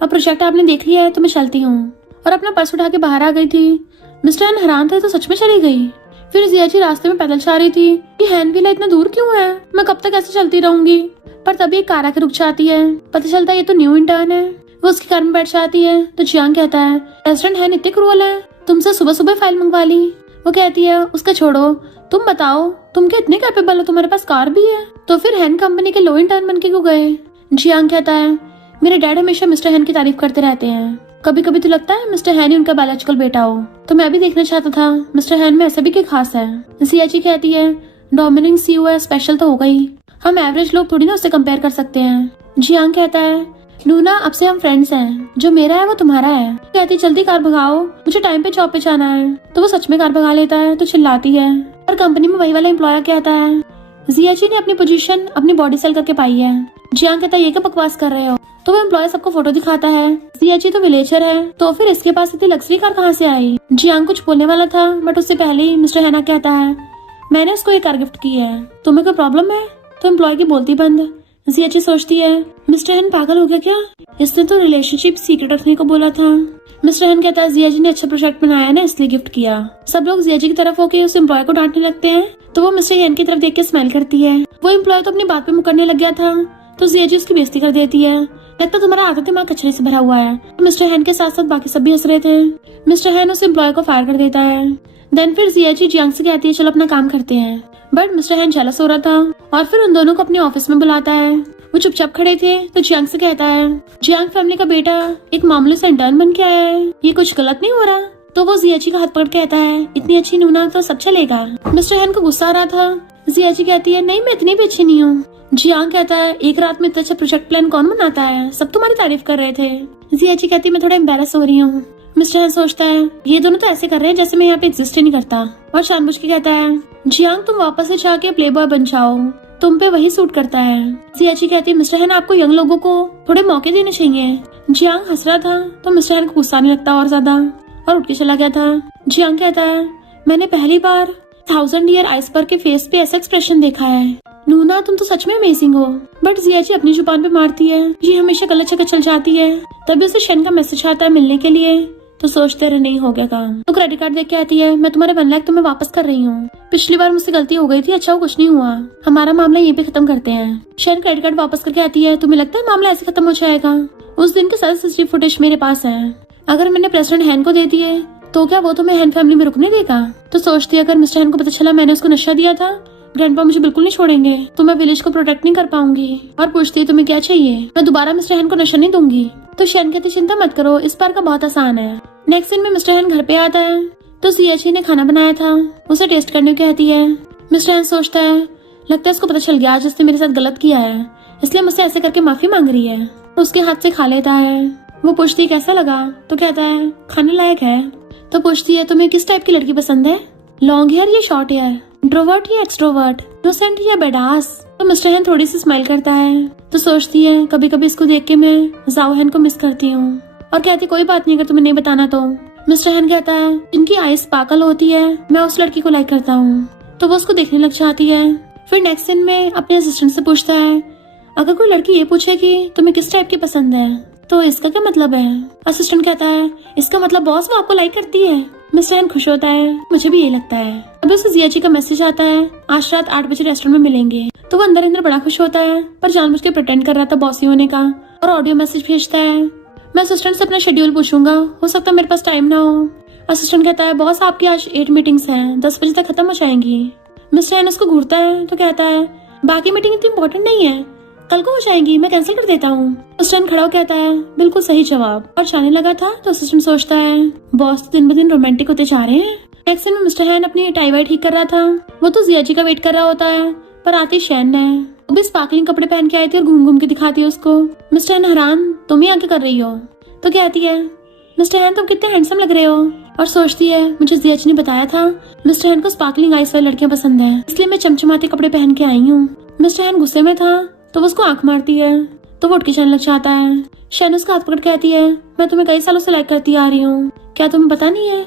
अब प्रोजेक्ट आपने देख लिया है तो मैं चलती हूँ, और अपना पर्स उठा के बाहर आ गई थी। मिस्टर हैन हैरान थे, तो सच में चली गई। फिर जिया जी रास्ते में पैदल जा रही थी। ये हैन विला इतना दूर क्यों है, मैं कब तक ऐसे चलती रहूंगी। पर तभी एक कार आके रुक जाती है। पता चलता है ये तो न्यू इंटर्न है। वो उसकी कार में बैठ जाती है तो जियांग कहता है रेस्टोरेंट हैन इतने क्रूअल है, तुमसे सुबह सुबह फाइल मंगवा ली। वो कहती है उसका छोड़ो, तुम बताओ तुम क्या इतने कैपेबल हो, तुम्हारे पास कार भी है। तो फिर हैन कंपनी के लो इंटर्न बन के क्यों गए। जियांग कहता है मेरे डैड हमेशा मिस्टर हैन की तारीफ करते रहते हैं, कभी कभी तो लगता है मिस्टर हैन ही उनका बायोलॉजिकल बेटा हो। तो मैं भी देखना चाहता था मिस्टर हैन में ऐसा भी क्या खास है। जिया जी कहती है डोमिनिक सीईओ है, स्पेशल तो होगा ही, हम एवरेज लोग थोड़ी ना उससे कंपेयर कर सकते हैं। जियांग कहता है नूना अब से हम फ्रेंड्स हैं, जो मेरा है वो तुम्हारा है। कहती जल्दी कार भगाओ, मुझे टाइम पे जॉब पे जाना है। तो वो सच में कार भगा लेता है तो चिल्लाती है और कंपनी में वही वाला एम्प्लॉयर कहता है जिया जी ने अपनी पोजीशन अपनी बॉडी सेल करके पाई है। जियांग कहता है ये क्या बकवास कर रहे हो। तो वो एम्प्लॉयर सबको फोटो दिखाता है। जिया जी तो विलेजर है, तो फिर इसके पास इतनी लग्जरी कार कहाँ से आई। जियांग कुछ बोलने वाला था बट उससे पहले ही मिस्टर हैना कहता है मैंने उसको ये कार गिफ्ट की है, तुम्हें कोई प्रॉब्लम है। तो एम्प्लॉय की बोलती बंद। जिया जी सोचती है मिस्टर हैन पागल हो गया क्या, इसने तो रिलेशनशिप सीक्रेट रखने को बोला था। मिस्टर हैन कहता है जिया जी ने अच्छा प्रोजेक्ट बनाया ना इसलिए गिफ्ट किया। सब लोग जिया जी की तरफ होके उस एम्प्लॉय को डांटने लगते हैं तो वो मिस्टर हैन की तरफ देख के स्माइल करती है। वो एम्प्लॉय तो अपनी बात पे मुकरने लग गया था तो जिया जी उसकी बेइज्जती कर देती है। लगता तुम्हारा आधा दिमाग कचरे से भरा हुआ है। तो मिस्टर हैन के साथ साथ बाकी सब भी हंस रहे थे। मिस्टर हैन उस एम्प्लॉय को फायर कर देता है। देन फिर जिया जी जियांग से कहती है चलो अपना काम करते हैं। बट मिस्टर हैन जेलस हो रहा था और फिर उन दोनों को अपने ऑफिस में बुलाता है। वो चुपचाप खड़े थे तो जियांग से कहता है जियांग फैमिली का बेटा एक मामूली सा इंटर्न बन के आया है, ये कुछ गलत नहीं हो रहा। तो वो जिया जी का हाथ पकड़ कहता है इतनी अच्छी नूना तो सब चलेगा। मिस्टर हैन को गुस्सा आ रहा था। जिया जी कहती है नहीं मैं इतनी भी अच्छी नहीं हूँ। जियांग कहता है एक रात में इतना अच्छा प्रोजेक्ट प्लान कौन बनाता है, सब तुम्हारी तारीफ कर रहे थे। जिया जी कहती है मैं थोड़ा एम्बेरस हो रही हूँ। मिस्टर हैन सोचता है ये दोनों तो ऐसे कर रहे हैं जैसे मैं यहाँ पे एग्जिस्ट ही नहीं करता और जानबूझ के कहता है जियांग तुम वापस से जाके प्ले बॉय बन जाओ, तुम पे वही सूट करता है। जिया जी कहती है मिस्टर हैन आपको यंग लोगों को थोड़े मौके देने चाहिए। जियांग हंस रहा था तो मिस्टर हैन को गुस्सा आने लगता और ज्यादा और उठ के चला गया था। जियांग कहता है मैंने पहली बार 1000 ईयर आइसबर्ग के फेस पे ऐसा एक्सप्रेशन देखा है। नूना तुम तो सच में अमेजिंग हो। बट जिया जी अपनी जुबान पे मारती है, ये हमेशा गलत जगह चल जाती है। तभी उसे शन का मैसेज आता है मिलने के लिए तो सोचते रहे नहीं हो गया काम। तो क्रेडिट कार्ड देख के आती है मैं तुम्हारे 1 लाख तुम्हें वापस कर रही हूँ, पिछली बार मुझसे गलती हो गई थी, अच्छा वो कुछ नहीं हुआ, हमारा मामला यहीं पे खत्म करते हैं। शन क्रेडिट कार्ड वापस करके आती है तुम्हें लगता है मामला ऐसे खत्म हो जाएगा। उस दिन के सारे सीसीटीवी फुटेज मेरे पास है, अगर मैंने प्रेसिडेंट हैन को दे दिए तो क्या वो तुम्हें हैन फैमिली में रुकने देगा। तो सोचती है अगर मिस्टर हैन को पता चला मैंने उसको नशा दिया था, ग्रैंडपा मुझे बिल्कुल नहीं छोड़ेंगे, तो मैं विलेज को प्रोटेक्ट नहीं कर पाऊंगी। और पूछती है तुम्हें क्या चाहिए, मैं दोबारा मिस्टर हैन को नशा नहीं दूंगी। तो शन कहते चिंता मत करो इस बार का बहुत आसान है। नेक्स्ट दिन में मिस्टर हैन घर पे आता है तो जिया जी ने खाना बनाया था उसे टेस्ट करने को कहती है। मिस्टर हैन सोचता है लगता है इसको पता चल गया आज इसने मेरे साथ गलत किया है, इसलिए मुझसे ऐसे करके माफी मांग रही है। तो उसके हाथ से खा लेता है। वो पूछती है कैसा लगा, तो कहता है खाने लायक है। तो पूछती है तुम्हें किस टाइप की लड़की पसंद है, लॉन्ग हेयर या शॉर्ट हेयर, इंट्रोवर्ट या एक्सट्रोवर्ट, इनोसेंट या बेडास। तो मिस्टर हैन थोड़ी सी स्माइल करता है। तो सोचती है कभी कभी इसको देख के मैं जाओ हैन को मिस करती हूँ और कहती कोई बात नहीं अगर तुम्हें नहीं बताना तो। मिस्टर हैन कहता है जिनकी आईज पागल होती है मैं उस लड़की को लाइक करता हूँ। तो वो उसको देखने लग जाती है। फिर नेक्स्ट दिन में अपने असिस्टेंट से पूछता है अगर कोई लड़की ये पूछे कि तुम्हें किस टाइप की पसंद है तो इसका क्या मतलब है। असिस्टेंट कहता है इसका मतलब बॉस वो आपको लाइक करती है। मिस्टर हैन खुश होता है मुझे भी यही लगता है। अभी उसे जिया जी का मैसेज आता है आज रात 8 बजे रेस्टोरेंट में मिलेंगे। तो वो अंदर अंदर बड़ा खुश होता है पर जानबूझ के प्रिटेंड कर रहा था बॉसी होने का और ऑडियो मैसेज भेजता है मैं असिस्टेंट से अपना शेड्यूल पूछूंगा, हो सकता है मेरे पास टाइम ना हो। असिस्टेंट कहता है बॉस आपकी आज 8 मीटिंग्स हैं, 10 बजे तक खत्म हो जाएंगी। मिस्टर हैन उसको घूरता है तो कहता है बाकी मीटिंग इतनी इंपॉर्टेंट नहीं है, कल को हो जाएंगी, मैं कैंसिल कर देता हूँ। असिस्टेंट खड़ा होकर कहता है बिल्कुल सही जवाब और जाने लगा था। तो असिस्टेंट सोचता है बॉस तो दिन ब दिन रोमांटिक होते जा रहे हैं। नेक्स्ट दिन में मिस्टर हैन अपनी टाई वाई ठीक कर रहा था। वो तो जिया जी का वेट कर रहा होता है पर आती शैन है। वो भी स्पार्कलिंग कपड़े पहन के आई थी और घूम घूम के दिखाती है उसको। मिस्टर हैन हैरान तुम ही आके कर रही हो। तो कहती है मिस्टर हैन तुम कितने हैंडसम लग रहे हो। और सोचती है मुझे जिया जी ने बताया था मिस्टर हैन को स्पार्कलिंग आईज वाली लड़कियां पसंद है, इसलिए मैं चमचमाते कपड़े पहन के आई हूँ। मिस्टर हैन गुस्से में था तो वो उसको आंख मारती है तो वो उठ के जाने लग जाता है। शैन उसका हाथ पकड़ कहती है मैं तुम्हें कई सालों से लाइक करती आ रही हूँ, क्या तुम्हें पता नहीं है।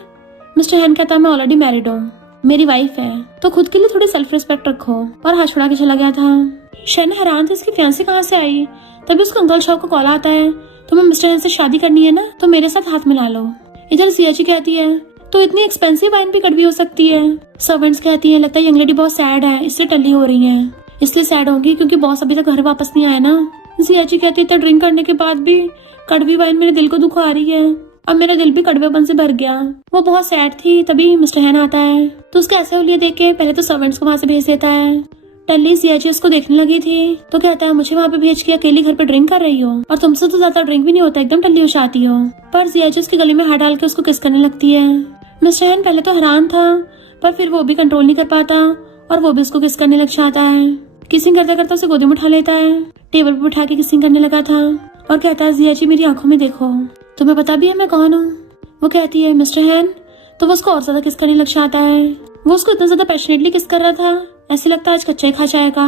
मिस्टर हैन कहता है मैं ऑलरेडी मैरिड हूँ, मेरी वाइफ है, तो खुद के लिए थोड़ी सेल्फ रिस्पेक्ट रखो और हाथ छुड़ा के चला गया था। शैन हैरान था इसकी फियांसी कहाँ से आई। तभी उसका अंकल शॉप का कॉल आता है तुम्हें मिस्टर हैन से शादी करनी है ना तो मेरे साथ हाथ मिला लो। इधर जिया जी कहती है तो इतनी एक्सपेंसिव वाइन भी कड़वी हो सकती है। सर्वेंट्स कहती है लगता है यंग लेडी बहुत सैड है, इसलिए टल्ली हो रही है। इसलिए सैड होंगी क्योंकि बॉस अभी तक घर वापस नहीं आया ना। जियाची कहती है इतना ड्रिंक करने के बाद भी कड़वी वाइन मेरे दिल को दुखा रही है। अब मेरा दिल भी कड़वेपन से भर गया। वो बहुत सैड थी। तभी मिस्टर हैन आता है तो उसके ऐसे हुलिये देख के पहले तो सर्वेंट्स को वहाँ से भेज देता है। टल्ली जियाची उसको देखने लगी थी तो कहता है मुझे वहाँ पे भेज के अकेली घर पे ड्रिंक कर रही हो, और तुमसे तो ज्यादा ड्रिंक भी नहीं होता, एकदम टल्ली उछाती हो। पर जियाची उसके गले में हाथ डाल के उसको किस करने लगती है। मिस्टर हैन पहले तो हैरान था पर फिर वो भी कंट्रोल नहीं कर पाता और वो भी उसको किस करने लग जाता है। किसिंग करता करता उसे गोदी में उठा लेता है, टेबल पर उठा के किसिंग करने लगा था और कहता है जियाची मेरी आंखों में देखो, तुम्हें पता भी है मैं कौन हूँ। वो कहती है मिस्टर हैन, तो वो उसको और ज्यादा किस करने लग जाता है। वो उसको इतना ज्यादा पैशनेटली किस कर रहा था ऐसे लगता है आज कच्चा ही खा जाएगा।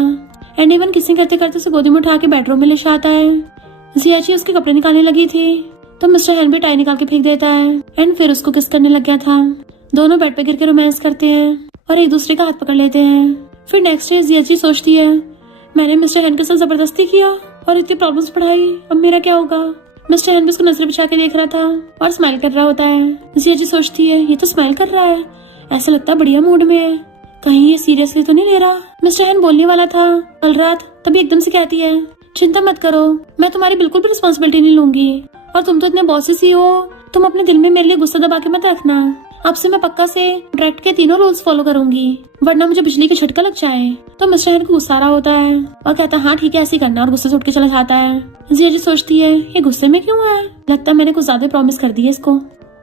एंड इवन किसिंग करते करते उसे गोदी में उठा के बेडरूम में ले जाता है। जियाची उसके कपड़े निकालने लगी थी तो मिस्टर हैन भी टाई निकाल के फेंक देता है एंड फिर उसको किस करने लग गया था। दोनों बेड पे गिर के रोमांस करते हैं और एक दूसरे का हाथ पकड़ लेते हैं। फिर नेक्स्ट डे जियाची सोचती है मैंने मिस्टर हैन के साथ जबरदस्ती किया और इतनी प्रॉब्लम्स बढ़ाई, अब मेरा क्या होगा। मिस्टर हैन भी उसको नजर बचा के देख रहा था और स्माइल कर रहा होता है। जियाची सोचती है ये तो स्माइल कर रहा है, ऐसा लगता है बढ़िया मूड में है, कहीं ये सीरियसली तो नहीं ले रहा। मिस्टर हैन बोलने वाला था कल रात, तभी एकदम से कहती है चिंता मत करो, मैं तुम्हारी बिल्कुल भी रिस्पॉन्सिबिलिटी नहीं लूंगी, और तुम तो इतने बॉसेस ही हो, तुम अपने दिल में मेरे लिए गुस्सा दबा के मत रखना। अब से मैं पक्का से कॉन्ट्रैक्ट के तीनों रूल्स फॉलो करूंगी, वरना मुझे बिजली का झटका लग जाए। तो मिस्टर हैन को गुस्सा आ रहा होता है और कहता है हाँ ठीक है ऐसे ही करना, और गुस्से से उठ के चला जाता है। जियाची सोचती है ये गुस्से में क्यों है, लगता है मैंने कुछ ज्यादा प्रॉमिस कर दिया इसको,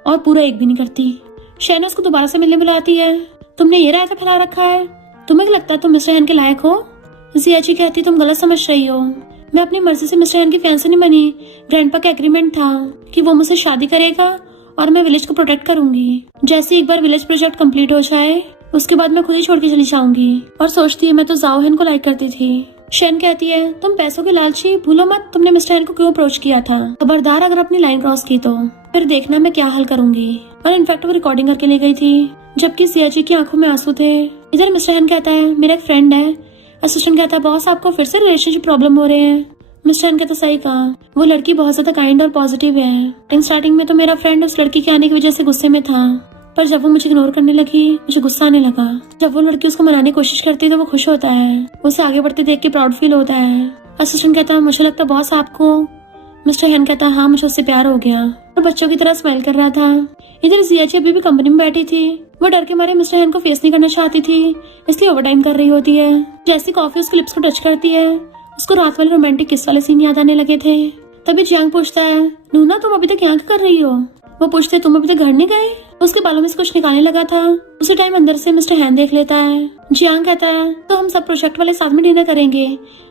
और पूरा एक भी नहीं करती। शहना उसको दोबारा से मिलने बुलाती है, तुमने ये रायता फैला रखा है, तुम्हें क्या लगता है तुम मिस्टर हैन के लायक हो। जियाची कहती तुम गलत समझ रही हो, मैं अपनी मर्जी से मिस्टर हैन की फैंस नहीं बनी, ग्रैंडपा का एग्रीमेंट था कि वो मुझसे शादी करेगा और मैं विलेज को प्रोटेक्ट करूंगी। जैसे एक बार विलेज प्रोजेक्ट कंप्लीट हो जाए उसके बाद मैं खुद ही छोड़ के चली जाऊंगी। और सोचती है मैं तो जाओ हैन को लाइक करती थी। शन कहती है तुम पैसों के लालची, भूलो मत तुमने मिस्टर हैन को क्यों अप्रोच किया था, खबरदार अगर अपनी लाइन क्रॉस की तो फिर देखना मैं क्या हल करूंगी। और इनफैक्ट वो रिकॉर्डिंग करके ले गई थी जबकि जियाची की आंखों में आंसू थे। इधर मिस्टर हैन कहता है मेरा एक फ्रेंड है। असिस्टेंट कहता है बॉस आपको फिर से रिलेशनशिप प्रॉब्लम हो रहे हैं। मिस्टर हैन कहता सही कहा, वो लड़की बहुत ज्यादा काइंड और पॉजिटिव है। स्टार्टिंग में तो मेरा फ्रेंड उस लड़की के आने की वजह से गुस्से में था, पर जब वो मुझे इग्नोर करने लगी मुझे गुस्सा आने लगा। जब वो लड़की उसको मनाने की कोशिश करती है तो वो खुश होता है, उसे आगे बढ़ते देख के प्राउड फील होता है। असिस्टेंट कहता है मुझे लगता है बॉस आपको। मिस्टर हैन कहता है हाँ मुझे उससे प्यार हो गया, और बच्चों की तरह स्माइल कर रहा था। इधर जियाची अभी भी कंपनी में बैठी थी, वो डर के मारे मिस्टर हैन को फेस नहीं करना चाहती थी, इसलिए ओवरटाइम कर रही होती है। जैसी कॉफी उसके लिप्स को टच करती है उसको रात वाले रोमांटिक किस वाले सीन याद आने लगे थे। तभी जियांग पूछता है नूना तुम अभी तक यहाँ क्या कर रही हो। वो पूछते तुम अभी तक घर नहीं गए। उसके बालों में से कुछ निकालने लगा था, उसी टाइम अंदर से मिस्टर हैन देख लेता है। जियांग कहता है तो हम सब प्रोजेक्ट वाले साथ में डिनर करेंगे।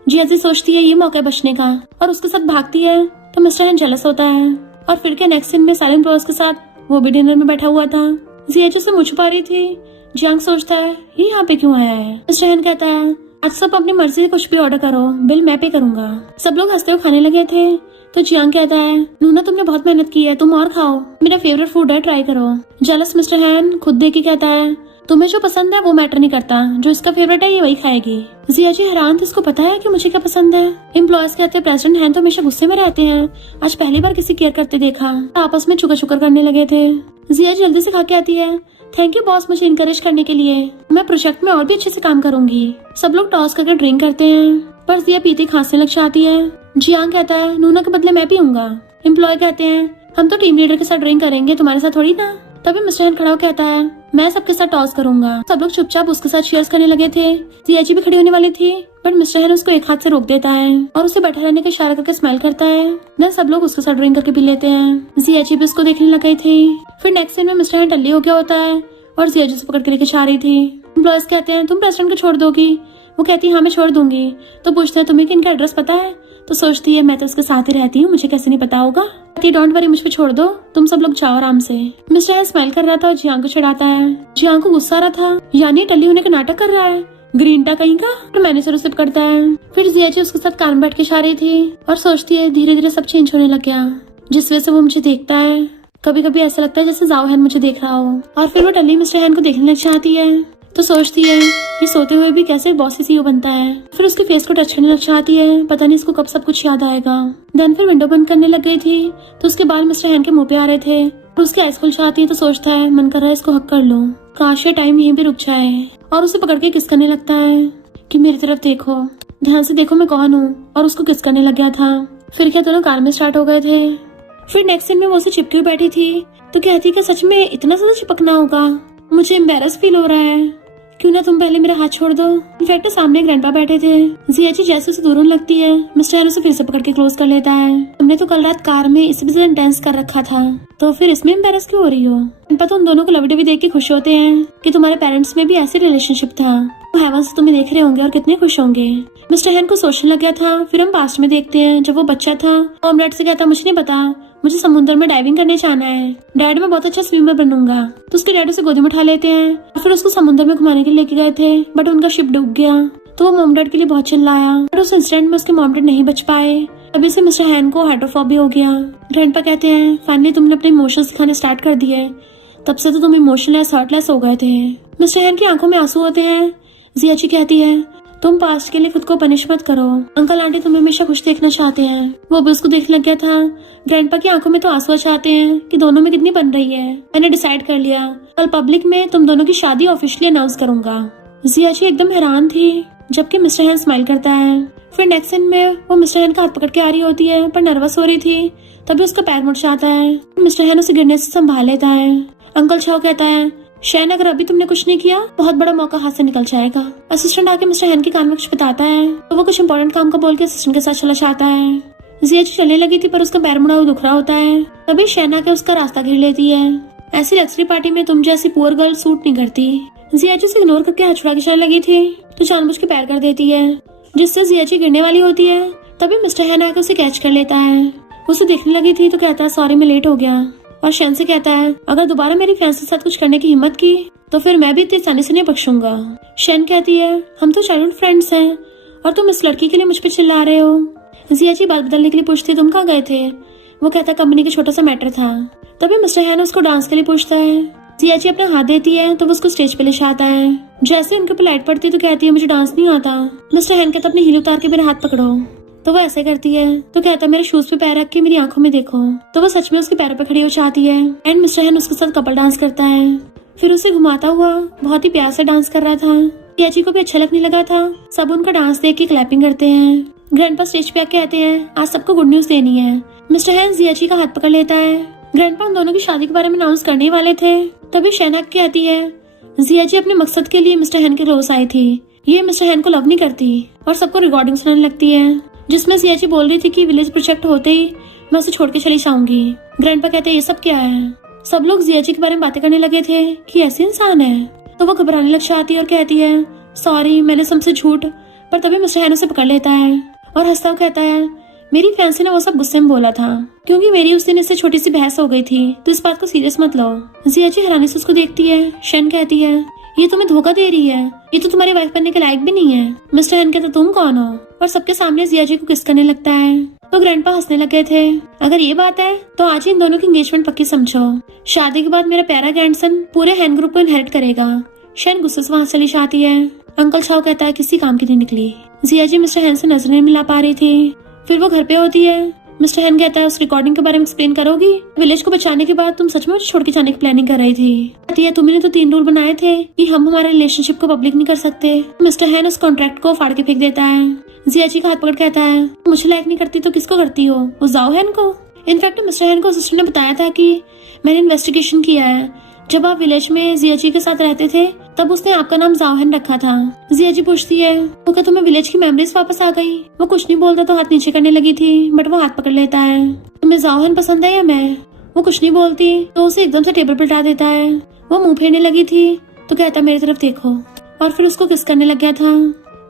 जियाची सोचती है ये मौका है बचने का और उसके साथ भागती है तो मिस्टर हैन जेलस होता है। और फिर के नेक्स्ट सीन में साइलेंट बॉस के साथ वो भी डिनर में बैठा हुआ था। जियाची से मुझ पा रही थी। जियांग सोचता है ये यहाँ पे क्यों आया है। मिस्टर हैन कहता है आज सब अपनी मर्जी से कुछ भी ऑर्डर करो, बिल मैं पे करूंगा। सब लोग हंसते हुए खाने लगे थे तो जियांग कहता है नूना तुमने बहुत मेहनत की है, तुम और खाओ, मेरा फेवरेट फूड है, ट्राई करो। जेलस मिस्टर हैन खुद देख के कहता है तुम्हें जो पसंद है वो मैटर नहीं करता, जो इसका फेवरेट है ये वही खाएगी। जियाची हैरान थी, इसको पता है कि मुझे क्या पसंद है। एम्प्लॉयज कहते हैं प्रेसिडेंट हैन तो हमेशा गुस्से में रहते हैं, आज पहली बार किसी केयर करते देखा। आपस में चुकर चुकर करने लगे थे। जिया जल्दी से खा के आती है, थैंक यू बॉस मुझे इनकरेज करने के लिए, मैं प्रोजेक्ट में और भी अच्छे से काम करूंगी। सब लोग टॉस करके ड्रिंक करते हैं पर जिया पीते खांसने लग जाती है। जियांग कहता है नूना के बदले मैं पीऊंगा। एम्प्लॉय कहते हैं हम तो टीम लीडर के साथ ड्रिंक करेंगे, तुम्हारे साथ थोड़ी ना। तभी मिस्टर हैन खड़ा होकर कहता है मैं सबके साथ टॉस करूंगा। सब लोग चुपचाप उसके साथ शेयर्स करने लगे थे। जियाची भी खड़ी होने वाली थी बट मिस्टर हैन उसको एक हाथ से रोक देता है और उसे बैठा रहने का इशारा करके स्माइल करता है। देन सब लोग उसके साथ ड्रिंक करके पी लेते हैं। जियाची भी उसको देखने लग गई थी। फिर नेक्स्ट सीन में मिस्टर हैन टल्ली हो गया होता है और जियाची से पकड़ के लेके जा रही थी। एम्प्लॉयज कहते हैं तुम प्रेसिडेंट को छोड़ दोगी। वो कहती है हाँ मैं छोड़ दूंगी। तो पूछते हैं तुम्हें कि इनका एड्रेस पता है। तो सोचती है मैं तो उसके साथ ही रहती हूँ, मुझे कैसे नहीं पता होगा। डोंट वरी मुझ पे छोड़ दो, तुम सब लोग जाओ आराम से। मिस्टर हैन स्माइल कर रहा था और जियांग को चिढ़ाता है। जियांग को गुस्सा आ रहा था, यानी टल्ली होने का नाटक कर रहा है, ग्रीनटा कहीं का। और मैनेजर उसे करता है। फिर जियाची उसके साथ कान बैठ के जा रही थी और सोचती है धीरे धीरे सब चेंज होने लग गया, जिस वजह से वो मुझे देखता है। कभी कभी ऐसा लगता है जैसे जाओ हैन मुझे देख रहा हो। और फिर वो टल्ली मिस्टर हैन को देखने लग जाती है तो सोचती है ये सोते हुए भी कैसे बॉसी सीईओ बनता है। फिर उसके फेस को टच करने लग जाती है, पता नहीं इसको कब सब कुछ याद आएगा। देन फिर विंडो बंद करने लग गई थी तो उसके बाल मिस्टर हैन के मुंह पे आ रहे थे और उसकी आइस खुल जाती है तो सोचता है, मन कर रहा है इसको हक कर लूं, काश ये टाइम यहीं पे रुक जाए। और उसे पकड़ के किस करने लगता है कि मेरी तरफ देखो, ध्यान से देखो मैं कौन हूँ, और उसको किस करने लग गया था। फिर क्या दोनों कार में स्टार्ट हो गए थे। फिर नेक्स्ट सीन में वो उसे चिपकी हुई बैठी थी तो कहती कि सच में इतना ज्यादा चिपकना होगा, मुझे एम्बेरस फील हो रहा है, क्यों ना तुम पहले मेरा हाथ छोड़ दो। इनफैक्ट सामने ग्रैंडपा बैठे थे। जियाची जैसे उसे दूर होने लगती है, मिस्टर हैन उसे फिर से पकड़ के क्लोज कर लेता है। तुमने तो कल रात कार में इसी वजह डांस कर रखा था, तो फिर इसमें एम्बेरस क्यों हो रही हो। ग्रैंडपा तो उन दोनों को लवी डवी देख के खुश होते हैं कि तुम्हारे पेरेंट्स में भी ऐसे रिलेशनशिप था, वो हेवन से तुम्हें देख रहे होंगे और कितने खुश होंगे। मिस्टर हैन को सोचने लग गया था। फिर हम पास्ट में देखते हैं, जब वो बच्चा था मॉम डैड से कहता मुझे नहीं पता, मुझे समुद्र में डाइविंग करने जाना है, डैड मैं बहुत अच्छा स्विमर बनूंगा। तो उसके डैड उसे गोदी में उठा लेते हैं और फिर उसको समुद्र में घुमाने के लिए लेके गए थे, बट उनका शिप डूब गया। तो वो मॉम डैड के लिए बहुत चिल्लाया, बट उस इंसिडेंट में उसके मॉम डैड नहीं बच पाए। अभी से मिस्टर हैन को हाइड्रोफोबिया हो गया। ग्रैंडपा कहते हैं फाइनली तुमने अपने इमोशंस दिखाने स्टार्ट कर दिए, तब से तो तुम इमोशनलेस हार्टलेस हो गए थे। मिस्टर हैन की आंखों में आंसू होते हैं। जियाची कहती है तुम पास्ट के लिए खुद को पनिश मत करो, अंकल आंटी तुम्हें हमेशा खुश देखना चाहते हैं। वो भी उसको देखने लग गया था। ग्रैंडपा की आंखों में तो आंसू चाहते हैं कि दोनों में कितनी बन रही है। मैंने डिसाइड कर लिया, कल पब्लिक में तुम दोनों की शादी ऑफिशियली अनाउंस करूंगा। जियाची एकदम हैरान थी, जबकि मिस्टर हैन स्माइल करता है। फिर नेक्स्ट सीन में वो मिस्टर हैन का हाथ पकड़ के आ रही होती है, पर नर्वस हो रही थी। तभी उसका पैर मुड़ जाता है। मिस्टर हैन उसे गिरने से संभाल लेता है। अंकल छाओ कहता है शैन अगर अभी तुमने कुछ नहीं किया बहुत बड़ा मौका हाथ से निकल जाएगा। असिस्टेंट आके मिस्टर हैन के कान में कुछ बताता है, तो वो कुछ इंपॉर्टेंट काम को बोल के असिस्टेंट के साथ चला जाता है। जियाची चलने लगी थी पर उसका पैर मुड़ा हुआ दुख रहा होता है। तभी शैन आके उसका रास्ता घेर लेती है। ऐसी लग्जरी पार्टी में तुम जैसी पुअर गर्ल सूट नहीं करती। जियाची उसे इग्नोर करके हाथ छुड़ा के चलने लगी थी तो जानबूझ के पैर कर देती है, जिससे जियाची गिरने वाली होती है। तभी मिस्टर हैन आके उसे कैच कर लेता है। उसे देखने लगी थी तो कहता है सॉरी मैं लेट हो गया, और शैन से कहता है अगर दोबारा मेरी फ्रेंड्स के साथ कुछ करने की हिम्मत की तो फिर मैं भी इतनी आसानी से नहीं बख्शूंगा। शैन कहती है हम तो चाइल्डहुड फ्रेंड्स हैं और तुम इस लड़की के लिए मुझ पे चिल्ला रहे हो। जियाची बात बदलने के लिए पूछती तुम कहाँ गए थे। वो कहता कंपनी के छोटा सा मैटर था। तभी मिस्टर हैन उसको डांस के लिए पूछता है। जियाची अपना हाथ देती है तो वो उसको स्टेज पे ले जाता है। जैसे उनके ऊपर लाइट पड़ती है तो कहती है मुझे डांस नहीं आता। मिस्टर हैन कहता अपनी हील उतार के मेरे हाथ पकड़ो, तो वो ऐसे करती है। तो कहता मेरे शूज पे पैर रख के मेरी आंखों में देखो, तो वो सच में उसके पैरों पे खड़ी हो जाती है। एंड मिस्टर हैन उसके साथ कपल डांस करता है। फिर उसे घुमाता हुआ बहुत ही प्यार से डांस कर रहा था। जियाची को भी अच्छा लगने लगा था। सब उनका डांस देख के क्लैपिंग करते हैं। ग्रैंडपा स्टेज पे आके कहते हैं आज सबको गुड न्यूज देनी है। मिस्टर हैन जियाची का हाथ पकड़ लेता है। ग्रैंडपा उन दोनों की शादी के बारे में अनाउंस करने वाले थे। तभी शहनाग कहती है जियाची अपने मकसद के लिए मिस्टर हैन के क्लोज आई थी, ये मिस्टर हैन को लव नहीं करती, और सबको रिकॉर्डिंग सुनाने लगती है जिसमें जियाची बोल रही थी कि विलेज प्रोजेक्ट होते ही मैं उसे छोड़ के चली जाऊंगी। ग्रैंडपा कहते हैं ये सब क्या है। सब लोग जियाची के बारे में बातें करने लगे थे कि ऐसे इंसान है, तो वो घबराने लग जाती है और कहती है सॉरी मैंने सबसे झूठ। पर तभी मिस्टर हैन उसे पकड़ लेता है और हंसता हुआ कहता है मेरी फैंसी ने वो सब गुस्से में बोला था, क्योंकि मेरी उस दिन इससे छोटी सी बहस हो गई थी, तो इस बात को सीरियस मत लो। जियाची हैरानी से उसको देखती है। शैन कहती है ये तुम्हें धोखा दे रही है, ये तो तुम्हारी वाइफ बनने के लायक भी नहीं है। मिस्टर हैन कहता तुम कौन हो, और सबके सामने जियाची को किस करने लगता है। तो ग्रैंडपा हंसने लगे थे। अगर ये बात है तो आज इन दोनों की एंगेजमेंट पक्की समझो। शादी के बाद मेरा प्यारा ग्रैंडसन पूरे हैन ग्रुप को इनहेरिट करेगा। शैन गुस्से से वहाँ चली जाती है। अंकल छाओ कहता है किसी काम की नहीं निकली। जियाची मिस्टर हैन से नजर नहीं मिला पा रही थी। फिर वो घर पे होती है। मिस्टर हैन कहता है उस रिकॉर्डिंग के बारे में एक्सप्लेन करोगी। विलेज को बचाने के बाद तुम सच में मुझे छोड़ के जाने की प्लानिंग कर रही थी। कहती है तुमने तो 3 रूल बनाए थे कि हम हमारे रिलेशनशिप को पब्लिक नहीं कर सकते। मिस्टर हैन उस कॉन्ट्रैक्ट को फाड़ के फेंक देता है। जियाची का हाथ पकड़ कहता है मुझे लायक नहीं करती तो किसको करती हो, उस जाओ हैन को। इनफैक्ट मिस्टर हैन को असिस्टेंट ने बताया था कि मैंने इन्वेस्टिगेशन किया है, जब आप विलेज में जियाची के साथ रहते थे तब उसने आपका नाम जाओहन रखा था। जियाची पूछती है तो क्या तुम्हें विलेज की मेमोरीज वापस आ गई। वो कुछ नहीं बोलता तो हाथ नीचे करने लगी थी, बट वो हाथ पकड़ लेता है। तुम्हें जाओहन पसंद है या मैं। वो कुछ नहीं बोलती तो उसे एकदम से टेबल पर उठा देता है। वो मुंह फेरने लगी थी तो कहता मेरी तरफ देखो, और फिर उसको किस करने लग गया था।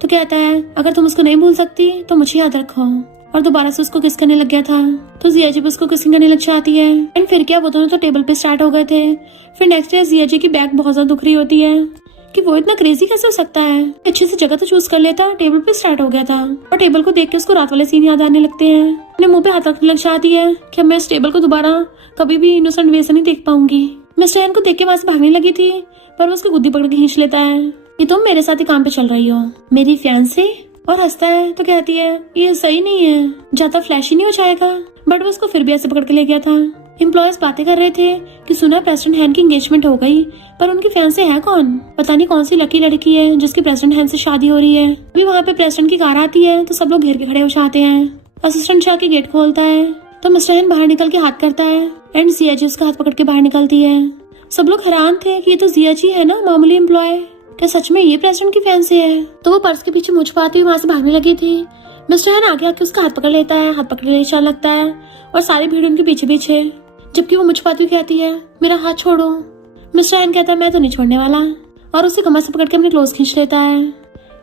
तो कहता है अगर तुम उसको नहीं भूल सकती तो मुझे याद रखो, और दोबारा से उसको किस करने लग गया था। तो जियाची उसको किसिंग करने लग जाती है। एंड फिर क्या वो दोनों तो टेबल पे स्टार्ट हो गए थे। फिर नेक्स्ट डे जियाची की बैक बहुत ज्यादा दुख रही होती है कि वो इतना क्रेजी कैसे हो सकता है। अच्छी सी जगह तो चूज कर लेता, टेबल पे स्टार्ट हो गया था। और टेबल को देख के उसको रात वाले सीन याद आने लगते हैं। अपने मुंह पे हाथ रखने लग जाती है कि अब मैं इस टेबल को दोबारा कभी भी इनोसेंट वे से नहीं देख पाऊंगी। मिस्टर हैन को देख के वहां से भागने लगी थी, पर वो उसकी गुद्दी पकड़ के खींच लेता है कि तुम मेरे साथ ही काम पे चल रही हो, मेरी फियांसे। और हंसता है तो कहती है ये सही नहीं है, ज्यादा फ्लैशी नहीं हो जाएगा। बट वो उसको फिर भी ऐसे पकड़ के ले गया था। एम्प्लॉयज बातें कर रहे थे कि सुना प्रेसिडेंट हैन की एंगेजमेंट हो गई, पर उनकी फैंसे है कौन, पता नहीं कौन सी लकी लड़की है जिसकी प्रेसिडेंट हैन से शादी हो रही है। अभी वहाँ पे प्रेसिडेंट की कार आती है तो सब लोग घेर के खड़े हो जाते हैं। असिस्टेंट जाके गेट खोलता है तो मिस्टर हैन बाहर निकल के हाथ करता है एंड जिया जी उसका हाथ पकड़ के बाहर निकलती है। सब लोग हैरान थे कि ये तो जिया जी है ना, मामूली एम्प्लॉय, क्या सच में ये प्रेसिडेंट की फैंसी है। तो वो पर्स के पीछे मुझ पाती हुई वहाँ से भागने लगी थी। मिस्टर हैन आगे आके उसका हाथ पकड़ लेता है, हाथ पकड़ ले चल लगता है और सारी भीड़ उनके पीछे पीछे, जबकि वो मुझ पाती हुई कहती है मेरा हाथ छोड़ो। मिस्टर हैन कहता है मैं तो नहीं छोड़ने वाला और उसे कमर से पकड़ के अपने क्लोज खींच लेता है।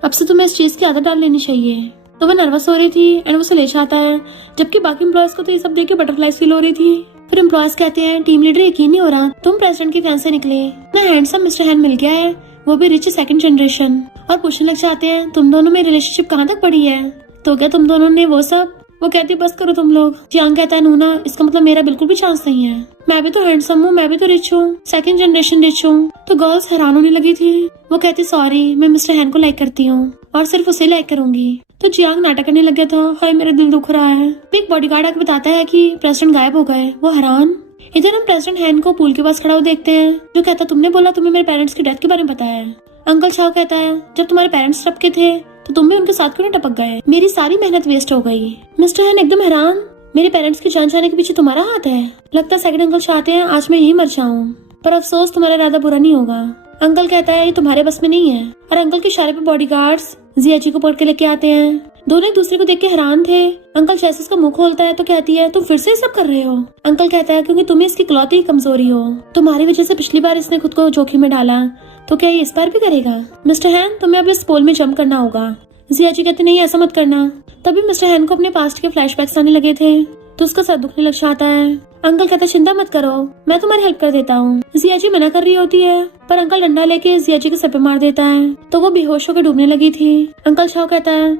अब से तुम्हें इस चीज की आदत डाल लेनी चाहिए। तो वो नर्वस हो रही थी एंड वो उसे ले जाता है, जबकि बाकी एम्प्लॉयज को तो ये सब देख के बटरफ्लाइज फील हो रही थी। फिर एम्प्लॉयज कहते हैं टीम लीडर यकीन नहीं हो रहा तुम प्रेसिडेंट की फैन से निकले, इतना हैंडसम मिस्टर हैन मिल गया है, वो भी रिच सेकंड जनरेशन। और पूछने लग जाते हैं तुम दोनों में रिलेशनशिप कहाँ तक बढ़ी है, तो क्या तुम दोनों ने वो सब। वो कहती है बस करो तुम लोग। जियांग कहता है नूना इसका मतलब मेरा बिल्कुल भी चांस नहीं है, मैं भी तो हैंडसम हूँ, मैं भी तो रिच हूँ, सेकंड जनरेशन रिच हूँ। तो गर्ल्स हैरान होने लगी थी। वो कहती सॉरी मैं मिस्टर हैन को लाइक करती हूँ और सिर्फ उसे लाइक करूंगी। तो जियांग नाटक करने लग गया था, हाय मेरा दिल दुख रहा है। एक बॉडीगार्ड आके बताता है कि प्रेसिडेंट गायब हो गए। वो हैरान। इधर हम प्रेसिडेंट हैन को पूल के पास खड़ा हुआ देखते हैं, जो कहता तुमने बोला तुम्हें मेरे पेरेंट्स की डेथ के बारे में पता है। अंकल छाव कहता है जब तुम्हारे पेरेंट्स टपके थे तो तुम भी उनके साथ क्यों नहीं टपक गए, मेरी सारी मेहनत वेस्ट हो गई। मिस्टर हैन एकदम हैरान, मेरे पेरेंट्स की जान जाने के पीछे तुम्हारा हाथ है। लगता है सेकंड अंकल चाहते हैं आज मैं यही मर जाऊं, पर अफसोस तुम्हारा इरादा बुरा नहीं होगा। अंकल कहता है ये तुम्हारे बस में नहीं है, और अंकल के इशारे पे बॉडीगार्ड्स जिया जी को पकड़ के लेके आते हैं। दोनों एक दूसरे को देख के हैरान थे। अंकल जैसे उसका मुंह खोलता है तो कहती है तुम फिर से ये सब कर रहे हो। अंकल कहता है क्योंकि तुम्हें इसकी इकलौती कमजोरी हो, तुम्हारी वजह से पिछली बार इसने खुद को जोखिम में डाला, तो क्या ये इस बार भी करेगा। मिस्टर हैन तुम्हें अब इस पोल में जंप करना होगा। जिया जी कहते नहीं ऐसा मत करना। तभी मिस्टर हैन को अपने पास्ट के फ्लैशबैक्स आने लगे थे तो उसका सर दुखने लग जाता है। अंकल कहता चिंता मत करो मैं तुम्हारी हेल्प कर देता हूँ। जिया जी मना कर रही होती है पर अंकल डंडा लेके जिया जी के सर पे मार देता है तो वो बेहोश होकर डूबने लगी थी। अंकल छाव कहता है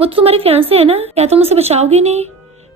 वो तो तुम्हारी फियांसे है ना, या तुम उसे बचाओगी नहीं।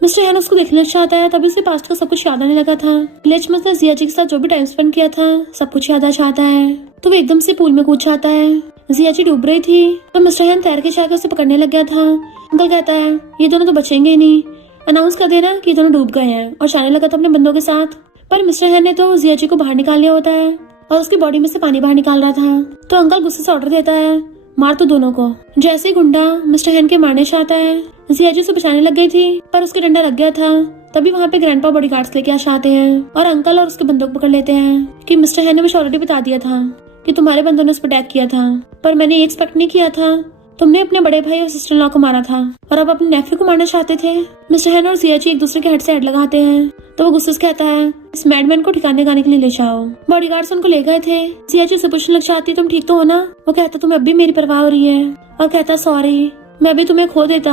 मिस्टर हैन उसको देखने लग जाता है, तभी उसे पास्ट का सब कुछ याद आने लगा था। ग्लिच में उसने जिया जी के साथ जो भी टाइम स्पेंड किया था सब कुछ याद आ जाता है। तो वो एकदम से पूल में कूद जाता है। जिया जी डूब रही थी तो मिस्टर हैन तैर के जाकर उसे पकड़ने लग गया था। अंकल कहता है ये दोनों तो बचेंगे ही नहीं, अनाउंस कर देना कि ये दोनों डूब गए हैं, और जाने लगा था अपने बंदों के साथ। पर मिस्टर हैन ने तो जिया जी को बाहर निकाल लिया होता है और उसकी बॉडी में से पानी बाहर निकाल रहा था। तो अंकल गुस्से से ऑर्डर देता है मार तो दोनों को। जैसे ही गुंडा मिस्टर हैन के मारने चाहता है, जिया जी उसे बचाने लग गई थी पर उसके डंडा लग गया था। तभी वहाँ पे ग्रैंडपा बॉडीगार्ड्स लेके आते हैं और अंकल और उसके बंदूक पकड़ लेते हैं कि मिस्टर हैन ने मुझे ऑलरेडी बता दिया था कि तुम्हारे बंदों ने उस पर अटैक किया था, पर मैंने ये एक्सपेक्ट नहीं किया था तुमने अपने बड़े भाई और सिस्टर इन लॉ को मारा था और अब अपने नेफ्यू को मारना चाहते थे। मिस्टर हैन और जिया जी एक दूसरे के हेड से हेड लगाते हैं तो वो गुस्से से कहता है इस मैडमैन को ठिकाने लगाने के लिए ले जाओ। बॉडीगार्ड्स उनको ले गए थे। जिया जी से पूछने लग जाती तुम ठीक तो हो ना। वो कहता तुम्हें अब भी मेरी परवाह हो रही है, और कहता सॉरी मैं भी तुम्हें खो देता।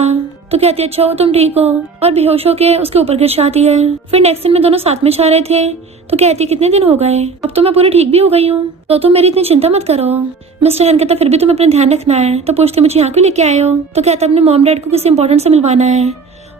तो कहती अच्छा हो तुम ठीक हो, और बेहोश होके उसके ऊपर गिर जाती है। फिर नेक्स्ट दिन में दोनों साथ में जा रहे थे तो कहती कितने दिन हो गए, अब तो मैं पूरी ठीक भी हो गई हूँ, तो तुम मेरी इतनी चिंता मत करो। मिस्टर हैन कहता फिर भी तुम्हें अपना ध्यान रखना है। तो पूछते मुझे यहाँ क्यों लेके आए हो। तो कहता अपने मॉम डैड को किसी इंपॉर्टेंट से मिलवाना है,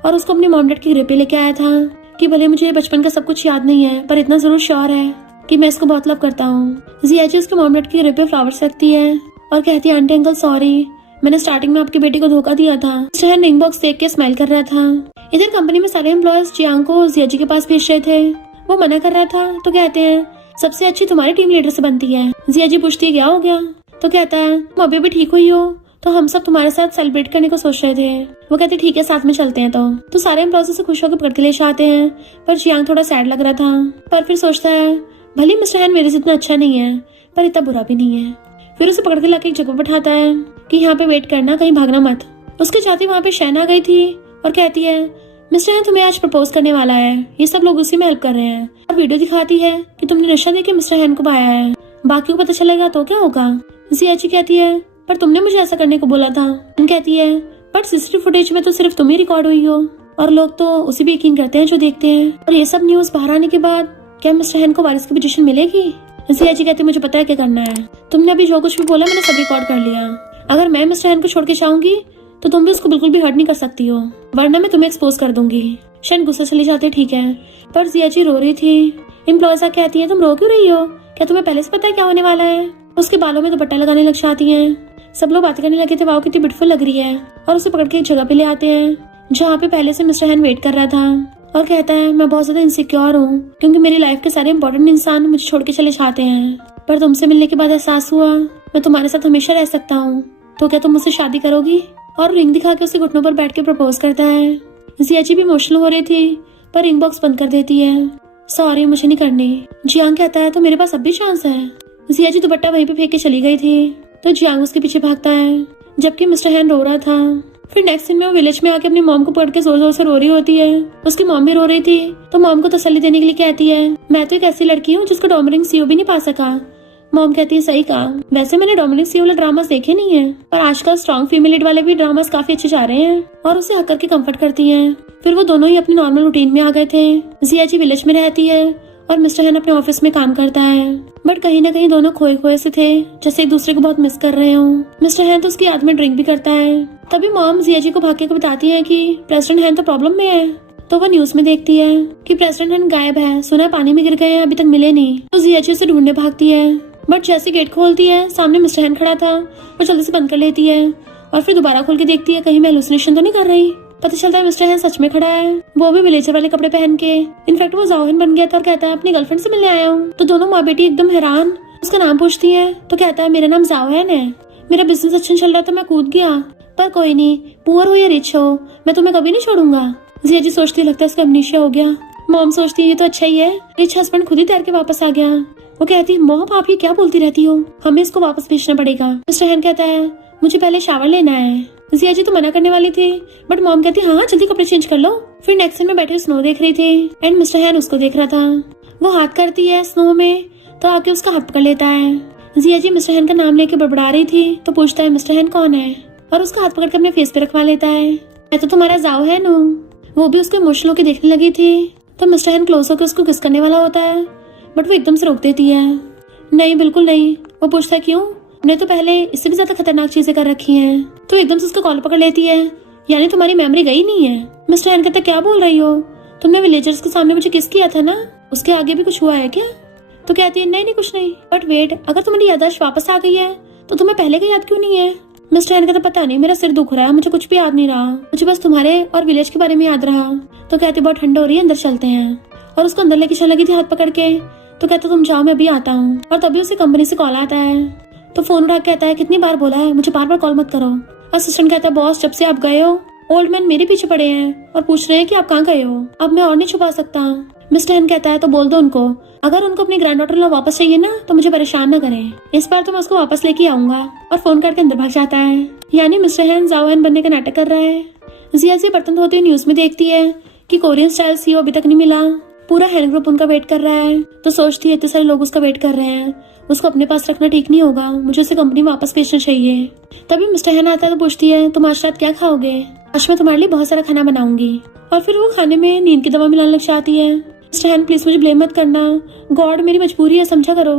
और उसको अपने मॉम डैड की घर पे लेके आया था कि भले मुझे बचपन का सब कुछ याद नहीं है पर इतना जरूर श्योर है कि मैं इसको बहुत लव करता हूँ। जिया जी उसके मॉम डैड के घर पे फ्लावर्स रखती है और कहती है आंटी अंकल सॉरी मैंने स्टार्टिंग में आपकी बेटी को धोखा दिया था। मिस्टर हैन रिंग बॉक्स देख के स्माइल कर रहा था। इधर कंपनी में सारे एम्प्लॉयज जियांग को जिया जी के पास भेज रहे थे। वो मना कर रहा था तो कहते हैं सबसे अच्छी तुम्हारी टीम लीडर से बनती है। जिया जी पूछती है क्या हो गया। तो कहता है तुम अभी भी ठीक हुई हो, तो हम सब तुम्हारे साथ सेलिब्रेट करने को सोच रहे थे। वो कहते ठीक है साथ में चलते हैं। तो सारे एम्प्लॉयज से खुश होकर पकड़ के ले जाते हैं, पर जियांग थोड़ा सैड लग रहा था। पर फिर सोचता है भले मिस्टर हैन मेरे से इतना अच्छा नहीं है पर इतना बुरा भी नहीं है। फिर उसे पकड़ के लाके एक जगह बैठाता है कि यहाँ पे वेट करना, कहीं भागना मत। उसके साथ ही वहाँ पे शहना गई थी और कहती है मिस्टर हैन तुम्हें आज प्रपोज करने वाला है, ये सब लोग उसी में हेल्प कर रहे हैं। और वीडियो दिखाती है कि तुमने नशा देके मिस्टर हैन को पाया है, बाकी को पता चलेगा तो क्या होगा। जिया जी कहती है पर तुमने मुझे ऐसा करने को बोला था। कहती है पर सीसीटीवी फुटेज में तो सिर्फ तुम ही रिकॉर्ड हुई हो, और लोग तो उसी भी यकीन करते हैं जो देखते हैं। और ये सब न्यूज बाहर आने के बाद क्या मिस्टर हैन को वारिस की पोजीशन मिलेगी। जिया जी कहती मुझे पता है क्या करना है, तुमने अभी जो कुछ भी बोला मैंने सब रिकॉर्ड कर लिया। अगर मैं मिस्टर हैन को छोड़ के जाऊंगी तो तुम भी उसको बिल्कुल भी हर्ट नहीं कर सकती हो, वरना मैं तुम्हें एक्सपोज कर दूंगी। शन गुस्से चली जाते ठीक है, पर जिया जी रो रही थी। एम्प्लॉयज आके कहती है तुम रो क्यों रही हो, क्या तुम्हें पहले से पता है क्या होने वाला है। उसके बालों में दुपट्टा लगाने लग जाती है। सब लोग बातें करने लगे थे वाओ कितनी ब्यूटीफुल लग रही है, और उसे पकड़ के एक जगह पे ले आते हैं जहाँ पे पहले से मिस्टर हैन वेट कर रहा था। और कहता है मैं बहुत ज्यादा इनसिक्योर हूँ क्योंकि मेरी लाइफ के सारे इंपॉर्टेंट इंसान मुझे छोड़ के चले जाते हैं, पर तुमसे मिलने के बाद एहसास हुआ मैं तुम्हारे साथ हमेशा रह सकता हूँ, तो क्या तुम मुझसे शादी करोगी? और रिंग दिखा के उसके घुटनों पर बैठ के प्रपोज करता है। जियाजी भी इमोशनल हो रही थी पर रिंग बॉक्स बंद कर देती है। सॉरी मुझे नहीं करनी। जियांग कहता है तो मेरे पास अब भी चांस है। जियाजी दुपट्टा वहीं पे फेंक के चली गई थी तो जियांग उसके पीछे भागता है जबकि मिस्टर हैन रो रहा था। फिर नेक्स्ट सीन में वो विलेज में आके अपनी मॉम को पकड़ के जोर जोर से रो रही होती है। उसकी मॉम भी रो रही थी तो मॉम को तसल्ली देने के लिए कहती है मैं तो एक ऐसी लड़की हूँ जिसको डोमिनिक सीओ भी नहीं पा सका। मॉम कहती है सही कहा, वैसे मैंने डोमिनिक सीओ वाले ड्रामास देखे नहीं है पर आजकल स्ट्रॉन्ग फीमेल लीड वाले भी ड्रामास काफी अच्छे जा रहे हैं, और उसे हक करके कंफर्ट करती है। फिर वो दोनों ही अपनी नॉर्मल रूटीन में आ गए थे। जियाजी विलेज में रहती है और मिस्टर हैन अपने ऑफिस में काम करता है, बट कहीं ना कहीं दोनों खोए खोए से थे जैसे एक दूसरे को बहुत मिस कर रहे हो। मिस्टर हैन तो उसकी याद में ड्रिंक भी करता है। तभी मॉम जियाजी को भाग के बताती है कि प्रेसिडेंट हैन तो प्रॉब्लम में है। तो वो न्यूज में देखती है कि प्रेसिडेंट हैन गायब है, सुना है पानी में गिर गए हैं, अभी तक मिले नहीं। तो जियाजी उसे ढूंढने भागती है, बट जैसे गेट खोलती है सामने मिस्टर हैन खड़ा था। वो जल्दी से बंद कर लेती है और फिर दोबारा खोल के देखती है कहीं मैं हेलुसिनेशन तो नहीं कर रही। पता चलता है मिस्टर हैन सच में खड़ा है, वो भी विलेजर वाले कपड़े पहन के। इनफैक्ट वो जाओहन बन गया था और कहता है अपनी गर्लफ्रेंड से मिलने आया हूँ। तो दोनों माँ बेटी एकदम हैरान। उसका नाम पूछती है तो कहता है मेरा नाम जाओहन है, मेरा बिजनेस अच्छा चल रहा था मैं कूद गया, पर कोई नहीं, पुअर हो या रिच हो मैं तुम्हें कभी नहीं छोड़ूंगा। जियाजी सोचती लगता है उसका अमनीशिया हो गया। मॉम सोचती है ये तो अच्छा ही है, रिच हस्बैंड खुद ही तैर के वापस आ गया। वो कहती है मॉम आप ये क्या बोलती रहती हो, हमें इसको वापस भेजना पड़ेगा। मिस्टर हैन कहता है मुझे पहले शावर लेना है। जियाजी तो मना करने वाली थी बट मॉम कहती हाँ जल्दी कपड़े चेंज कर लो। फिर नेक्स्ट सीन में बैठे स्नो देख रही थी एंड मिस्टर हैन उसको देख रहा था। वो हाथ करती है स्नो में तो आके उसका हाथ पकड़ लेता है। जियाजी मिस्टर हैन का नाम लेके बड़बड़ा रही थी तो पूछता है मिस्टर हैन कौन है, और उसका हाथ पकड़ के अपने फेस पे रखवा लेता है। मैं तो तुम्हारा जाओहन हूँ। वो भी उसको इमोशनल होकर देखने लगी थी तो मिस्टर हैन क्लोज होकर उसको किस करने वाला होता है बट वो एकदम से रोक देती है। नहीं बिल्कुल नहीं। वो पूछता है क्यों, हमने तो पहले इससे भी ज्यादा खतरनाक चीजें कर रखी हैं। तो एकदम से उसका कॉलर पकड़ लेती है, यानी तुम्हारी मेमोरी गई नहीं है। मिस्टर हैन कहता क्या बोल रही हो, तुमने विलेजर्स के सामने मुझे किस किया था ना, उसके आगे भी कुछ हुआ है क्या? तो कहती है नहीं नहीं कुछ नहीं, बट वेट अगर तुम्हारी याददाश्त वापस आ गई है तो तुम्हें पहले का याद क्यों नहीं है? मिस्टर हैन कहता पता नहीं मेरा सिर दुख रहा है, मुझे कुछ भी याद नहीं रहा, मुझे बस तुम्हारे और विलेज के बारे में याद रहा। तो कहती बहुत ठंड हो रही है अंदर चलते हैं, और उसको अंदर लेके चल लगी थी हाथ पकड़ के। तो कहता तुम जाओ मैं अभी आता हूँ। और तभी उसे कंपनी से कॉल आता है तो फोन उठा कहता है कितनी बार बोला है मुझे बार बार कॉल मत करो। असिस्टेंट कहता है बॉस जब से आप गए हो ओल्ड मैन मेरे पीछे पड़े हैं और पूछ रहे हैं कि आप कहाँ गए हो, अब मैं और नहीं छुपा सकता। मिस्टर हैन कहता है तो बोल दो उनको, अगर उनको अपनी ग्रैंड डॉटर वापस चाहिए ना तो मुझे परेशान न करें, इस बार तो मैं उसको वापस लेके आऊंगा। और फोन करके अंदर भाग जाता है, यानी मिस्टर हैन जाओहन बनने का नाटक कर रहा है। जियाजी बर्तन धोते हुए न्यूज में देखती है कि कोरियन स्टाइल सीओ अभी तक नहीं मिला, पूरा हैन ग्रुप उनका वेट कर रहा है। तो सोचती है इतने सारे लोग उसका वेट कर रहे हैं, उसको अपने पास रखना ठीक नहीं होगा, मुझे उसे कंपनी में वापस भेजना चाहिए। तभी मिस्टर हैन आता है तो पूछती है तुम आज रात क्या खाओगे? आज मैं तुम्हारे लिए बहुत सारा खाना बनाऊंगी। और फिर वो खाने में नींद की दवा मिलाने लग जाती है। मिस्टर हैन प्लीज मुझे ब्लेम मत करना, गॉड मेरी मजबूरी है समझा करो।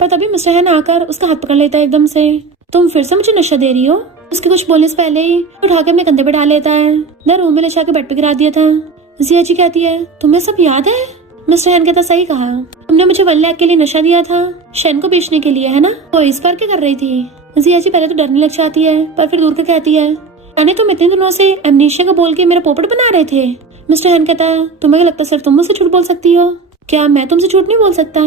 पर तभी मिस्टर हैन आकर उसका हाथ पकड़ लेता है एकदम से, तुम फिर से मुझे नशा दे रही हो। उसके कुछ बोलने से पहले ही उठा के अपने कंधे पे डाल लेता है, मैं रूम में ले जाके बेड पे गिरा दिया था। जियाजी कहती है तुम्हें सब याद है? मिस्टर हैन कहता सही कहा, तुमने मुझे 1 लाख के लिए नशा दिया था शेन को बेचने के लिए है ना, तो इस बार क्या कर रही थी? जियाजी पहले तो डरने लग जाती है पर फिर दूर कर कहती है यानी तुम इतने दिनों से एमनीशिया को बोल के मेरा पोपट बना रहे थे। मिस्टर हैन कहता है तुम्हें लगता सिर्फ तुम मुझसे झूठ बोल सकती हो क्या, मैं तुमसे झूठ नहीं बोल सकता,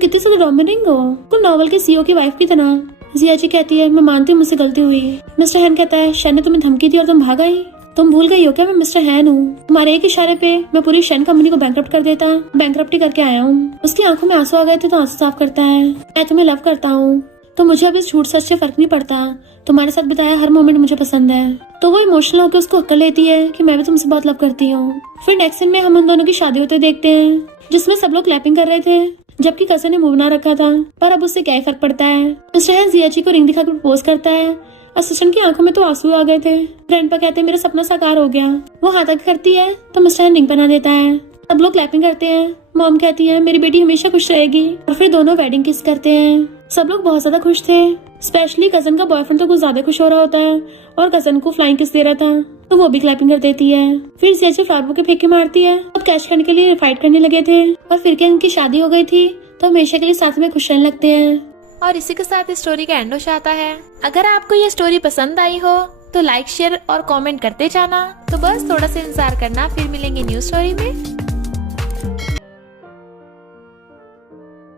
कितनी ज्यादा डोमिनेटिंग हो, कुछ नॉवल के सीईओ की वाइफ की तरह। जियाजी कहती है मैं मानती हूँ मुझसे गलती हुई। मिस्टर हैन कहता है शेन ने तुम्हें धमकी दी और तुम भाग गई, तुम भूल गई हो क्या मैं मिस्टर हैन हूँ, तुम्हारे एक इशारे पे मैं पूरी शेन कंपनी को बैंकरप्ट कर देता, बैंकरप्टी करके आया हूँ। उसकी आंखों में आंसू आ गए थे तो आंसू साफ करता है, मैं तुम्हें लव करता हूँ, तो मुझे अब इस झूठ सच से फर्क नहीं पड़ता, तुम्हारे साथ बिताया हर मोमेंट मुझे पसंद है। तो वो इमोशनल होकर उसको हक कर लेती है कि मैं भी तुमसे बहुत लव करती हूँ। फिर नेक्स्ट सीन में हम उन दोनों की शादी होते देखते हैं जिसमें सब लोग क्लैपिंग कर रहे थे जबकि कसन ने मुंह बना रखा था, पर अब उससे क्या ही फर्क पड़ता है। मिस्टर हैन जियाजी को रिंग दिखाकर प्रपोज करता है। असिस्टेंट की आंखों में तो आंसू आ गए थे। ग्रैंडपा कहते हैं मेरा सपना साकार हो गया। वो हाथ आगे करती है तो मिस्टर हैन रिंग पहना देता है। सब लोग क्लैपिंग करते हैं। मॉम कहती है मेरी बेटी हमेशा खुश रहेगी, और फिर दोनों वेडिंग किस करते हैं। सब लोग बहुत ज्यादा खुश थे, स्पेशली कजन का बॉयफ्रेंड तो कुछ ज्यादा खुश हो रहा होता है और कजन को फ्लाइंग किस दे रहा था तो वो भी क्लैपिंग कर देती है। फिर जियाजी फ्लावर बुके फेंक के मारती है। अब कैश करने के लिए फाइट करने लगे थे और फिर क्या इनकी शादी हो गई थी तो हमेशा के लिए साथ में खुश रहने लगते हैं। और इसी के साथ इस स्टोरी का एंड हो जाता है। अगर आपको ये स्टोरी पसंद आई हो तो लाइक शेयर और कमेंट करते जाना। तो बस थोड़ा सा इंतजार करना, फिर मिलेंगे न्यू स्टोरी में।